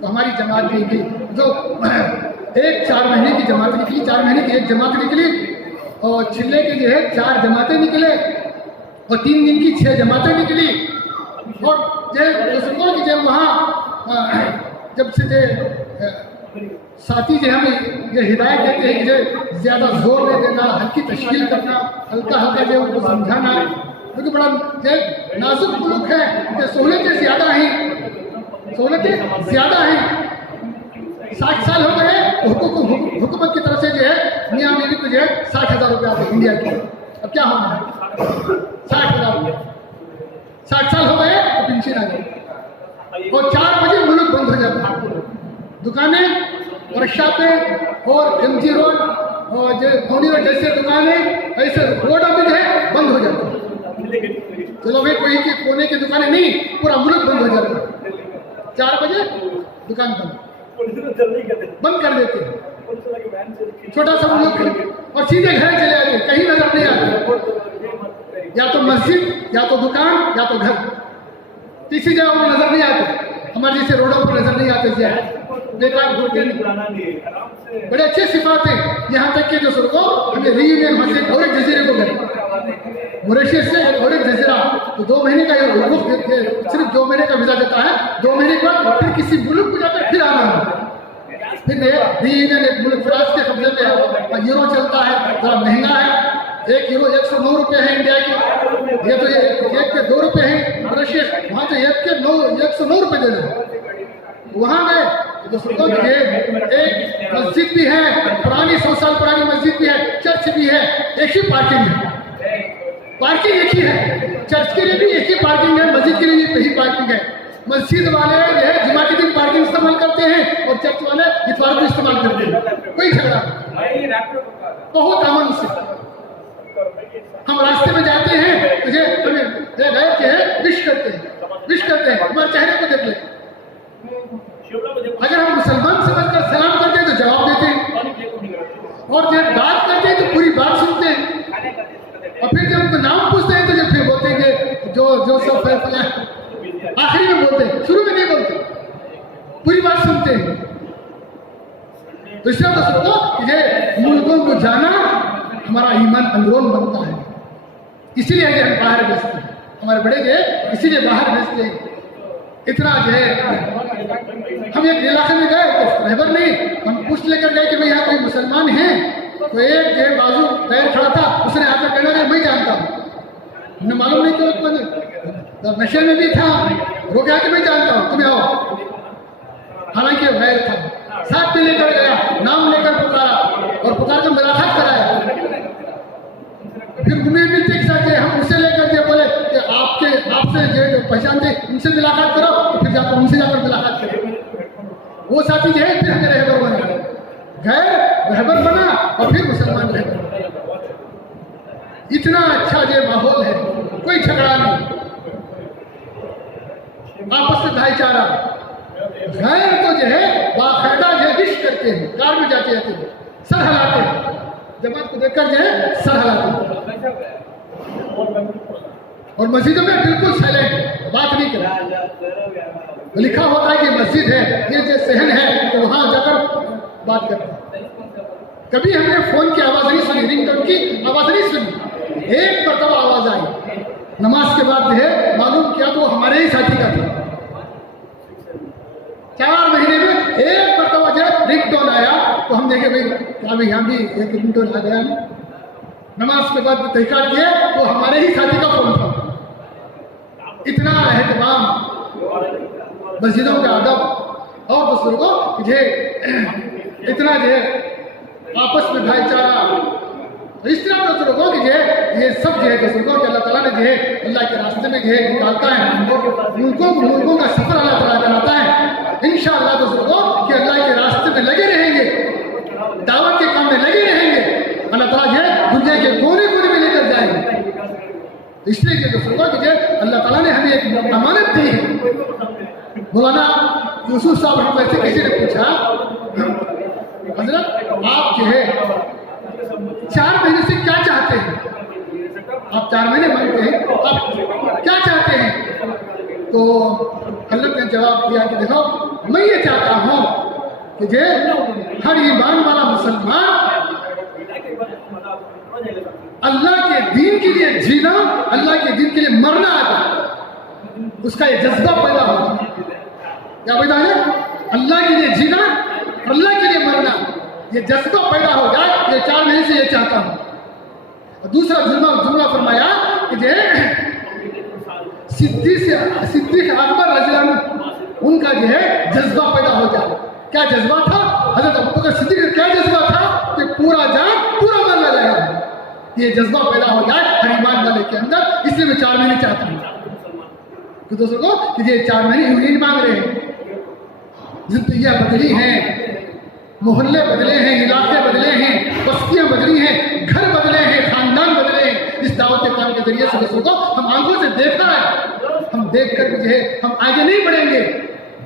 تو ہماری جماعت بھی تھی جو 4 مہینے کی جماعت نکلی. 4 مہینے کی ایک جماعت نکلی اور چھلے کے جو ہے 4 جماعتیں نکلے اور 3 دن کی 6 جماعتیں نکلی. اور جو وہاں جب سے ساتھی جو ہمیں یہ ہدایت دیتے ہیں کہ جو زیادہ زور نہیں دینا, ہلکی تشکیل کرنا, ہلکا جو ان کو سمجھانا, کیونکہ بڑا نازک ملک ہے کہ سہولتیں زیادہ ہیں. 60 سال ہو گئے حکومت کی طرف سے جو ہے میاں بیوی کو جو ہے 60,000 روپے آتے ہیں انڈیا کے. اب کیا ہونا ہے 60,000 روپے. 60 سال ہو گئے تو پینشن آ گئی اور 4 بجے ملک بند ہو جاتا ہے. دکانیں ورکشاپیں اور MG روڈ اور کھونی روڈ جیسے دکانیں ایسے روڈوں میں جو ہے بند ہو جاتا ہے. چلو بھائی کوئی کی کونے کی دکانیں نہیں, پورا ملک بند ہو جاتا ہے. 4 بجے دکان بند کر دیتے ہیں. چھوٹا سا ملک اور سیدھے گھر چلے آتے, کہیں نظر نہیں آتے. یا تو مسجد یا تو دکان یا تو گھر, تیسری جگہ پر نظر نہیں آتے. ہمارے جیسے روڈوں پر نظر نہیں آتے. بیکار گھومتے نہیں. بڑے اچھے صفات ہیں. یہاں تک کہ جو سر کو ہمیں ری یونین وہاں سے اور ایک جزیرے کو گئے موریشیس سے اور ایک جزیرہ تو 2 مہینے کا صرف 2 مہینے کا ویزا دیتا ہے. 2 مہینے کے بعد پھر کسی ملک کو جا کر پھر آنا ہے. پھر ری یونین ایک ملک فرانس کے قبضے میں ہے. یورو چلتا ہے, ذرا مہنگا ہے. 1 یورو 109 روپے ہے انڈیا کے. یہ تو 1 کے 2 روپے ہیں موریشیس. وہاں تو 1 کے 109 روپے دے رہے ہیں. وہاں گئے دوستوں کو یہ ایک مسجد بھی ہے, پرانی 100 سال پرانی مسجد بھی ہے, چرچ بھی ہے, ایک ہی پارکنگ ہے, پارکنگ ایک ہی ہے, چرچ کے لیے بھی ایک ہی پارکنگ ہے, مسجد کے لیے بھی یہی پارکنگ ہے. مسجد والے جو ہے جمعہ کے دن پارکنگ استعمال کرتے ہیں اور چرچ والے اتوار کو استعمال کرتے ہیں, کوئی جھگڑا نہیں, بہت امن سے. ہم راستے میں جاتے ہیں مجھے ہمیں گئے کہ وش کرتے ہیں, ہمارے چہرے کو دیکھ لیتے. اگر ہم مسلمان سمجھ کر سلام کرتے ہیں تو جواب دیتے ہیں, اور جب بات کرتے ہیں تو پوری بات سنتے ہیں, اور پھر جب ان کو نام پوچھتے ہیں تو جب پھر بولتے ہیں کہ جو سب فیصلہ آخری میں بولتے ہیں, شروع میں نہیں بولتے, پوری بات سنتے ہیں. تو اس طرح تو سب کو یہ ملکوں کو جانا ہمارا ایمان اندرون بنتا ہے. اسی لیے ہم باہر بھیجتے ہیں, ہمارے بڑے جو ہے اسی لیے باہر بھیجتے ہیں. اتنا جو ہے ہم ایک علاقے میں گئے تو رہبر نہیں, ہم پوچھ لے کر گئے کہ بھائی یہاں کوئی مسلمان ہیں, تو ایک جو ہے بازو پیر کھڑا تھا, اس نے آ کر کہنا کہ میں جانتا ہوں. ہمیں معلوم نہیں کہ نشے میں بھی تھا, وہ کہا کہ میں جانتا ہوں, تمہیں آؤ. حالانکہ غیر تھا, ساتھ میں لے کر گیا, نام لے کر پکارا اور پکار کر ملاقات کرایا. پھر انہیں بھی دیکھ سکتے, ہم اسے لے کر کے بولے کہ آپ سے جو پہچانتے ان سے ملاقات کرو, تو پھر جا کر ان سے جا کر ملاقات کرو. وہ ساتھی جو ہے پھر ہمیں رہبر بنا, غیر رہبر بنا اور پھر مسلمان رہبر. اتنا اچھا جو ماحول ہے, کوئی جھگڑا نہیں, آپس میں بھائی چارہ. غیر تو جو ہے باقاعدہ جو ہے وش کرتے ہیں, کار میں جاتے رہتے ہیں, سر ہلاتے ہیں, جماعت کو دیکھ کر جو ہے سر ہلاتے ہیں, اور مسجدوں میں بالکل سائلنٹ, بات نہیں کرتے. لکھا ہوتا ہے کہ مسجد ہے, یہ جو صحن ہے, تو وہاں جا کر بات کرتے ہیں. کبھی ہم نے فون کی آواز نہیں سنی, رنگ ٹون کی آواز نہیں سنی, ایک مرتبہ آواز آئی نماز کے بعد جو ہے, معلوم کیا تو وہ ہمارے ہی ساتھی کا تھا. 4 مہینے میں ایک مرتبہ جو ہے رنگ ٹون آیا, تو ہم دیکھے بھائی کیا بھائی یہاں بھی ایک رنگ ٹون آ گیا. نماز کے بعد تحقیقات کیے تو ہمارے ہی ساتھی کا فون تھا. اتنا اہتمام, مسجدوں کا ادب, اور دوسروں کو جو اتنا جو ہے آپس میں بھائی چارہ. اس طرح دوسروں کو کہ جو ہے یہ سب جو ہے دوسروں کو کہ اللہ تعالیٰ نے جو ہے اللہ کے راستے میں جو ہے نکالتا ہے, ملکوں کا سفر اللہ تعالیٰ کراتا ہے. انشاءاللہ دوسروں کو کہ اللہ کے راستے میں لگے رہیں گے, دعوت کے کام میں لگے رہیں گے, اللہ تعالیٰ جو ہے دنیا کے کونے کونے میں لے کر جائیں گے. اس لیے کہ دوسروں کو کہ اللہ تعالیٰ نے ہمیں ایک امانت دی ہے. مولانا یوسف صاحب ہم ویسے کسی نے پوچھا, حضرت آپ جو ہے 4 مہینے سے کیا چاہتے ہیں, آپ 4 مہینے مانگتے ہیں, آپ کیا چاہتے ہیں؟ تو حضرت نے جواب دیا کہ دیکھو میں یہ چاہتا ہوں کہ جو ہر ایمان والا مسلمان اللہ کے دین کے لیے جینا, اللہ کے دین کے لیے مرنا آتا, اس کا یہ جذبہ پیدا ہو. کیا پیدا ہے؟ اللہ کے لیے جینا, اللہ کے لیے مرنا, یہ جذبہ پیدا ہو جائے. یہ 4 مہینے سے یہ چاہتا ہوں. اور دوسرا جملہ فرمایا کہ جو صدیق اکبر رضی اللہ عنہ ان کا جو ہے جذبہ پیدا ہو جائے. کیا جذبہ تھا حضرت ابوبکر صدیق کا؟ کیا جذبہ تھا کہ پورا جان پورا مارنا جائے گا. یہ جذبہ پیدا ہو جائے ہر ایمان والے کے اندر. اس لیے میں 4 مہینے چاہتا ہوں. تو دوستوں کو کہ یہ 4 مہینے یوں نہیں مانگ رہے ہیں. زندگیاں بدلی ہیں, محلے بدلے ہیں, علاقے بدلے ہیں, بستیاں بدلی ہیں, گھر بدلے ہیں, خاندان بدلے ہیں. اس دعوت کے کام کے ذریعے سے دوستوں کو ہم آنکھوں سے دیکھ رہا ہے. ہم دیکھ کر جو ہے ہم آگے نہیں بڑھیں گے,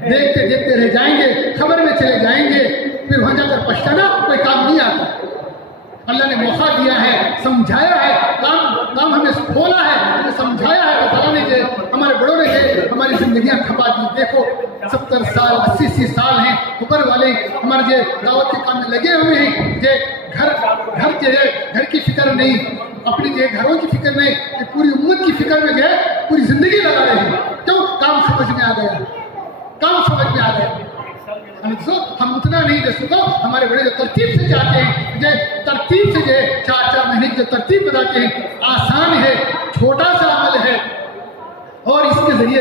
دیکھتے دیکھتے رہ جائیں گے, خبر میں چلے جائیں گے, پھر وہاں جا کر پچھتانا کوئی کام نہیں آتا. اللہ نے موقع دیا ہے, سمجھایا ہے, کام ہمیں کھولا ہے, ہمیں سمجھایا ہے. اللہ تعالیٰ نے جو ہمارے بڑوں نے جو ہماری زندگیاں کھپا دی. دیکھو 70 سال 80 سال ہیں اوپر والے ہمارے جو دعوت کے کام میں لگے ہوئے ہیں. جو گھر جو ہے گھر کی فکر نہیں, اپنی جو گھروں کی فکر نہیں, کہ پوری امت کی فکر میں جو ہے پوری زندگی لگا رہے ہیں. کیوں؟ کام سمجھ میں آ گیا, کام سمجھ میں آ گیا. ہم اتنا نہیں دے سکو. ہمارے بڑے جو ترتیب سے چاہتے ہیں, جو ترتیب سے جو 4 مہینے کی جو ترتیب بتاتے ہیں, آسان ہے, چھوٹا سا عمل ہے, اور اس کے ذریعے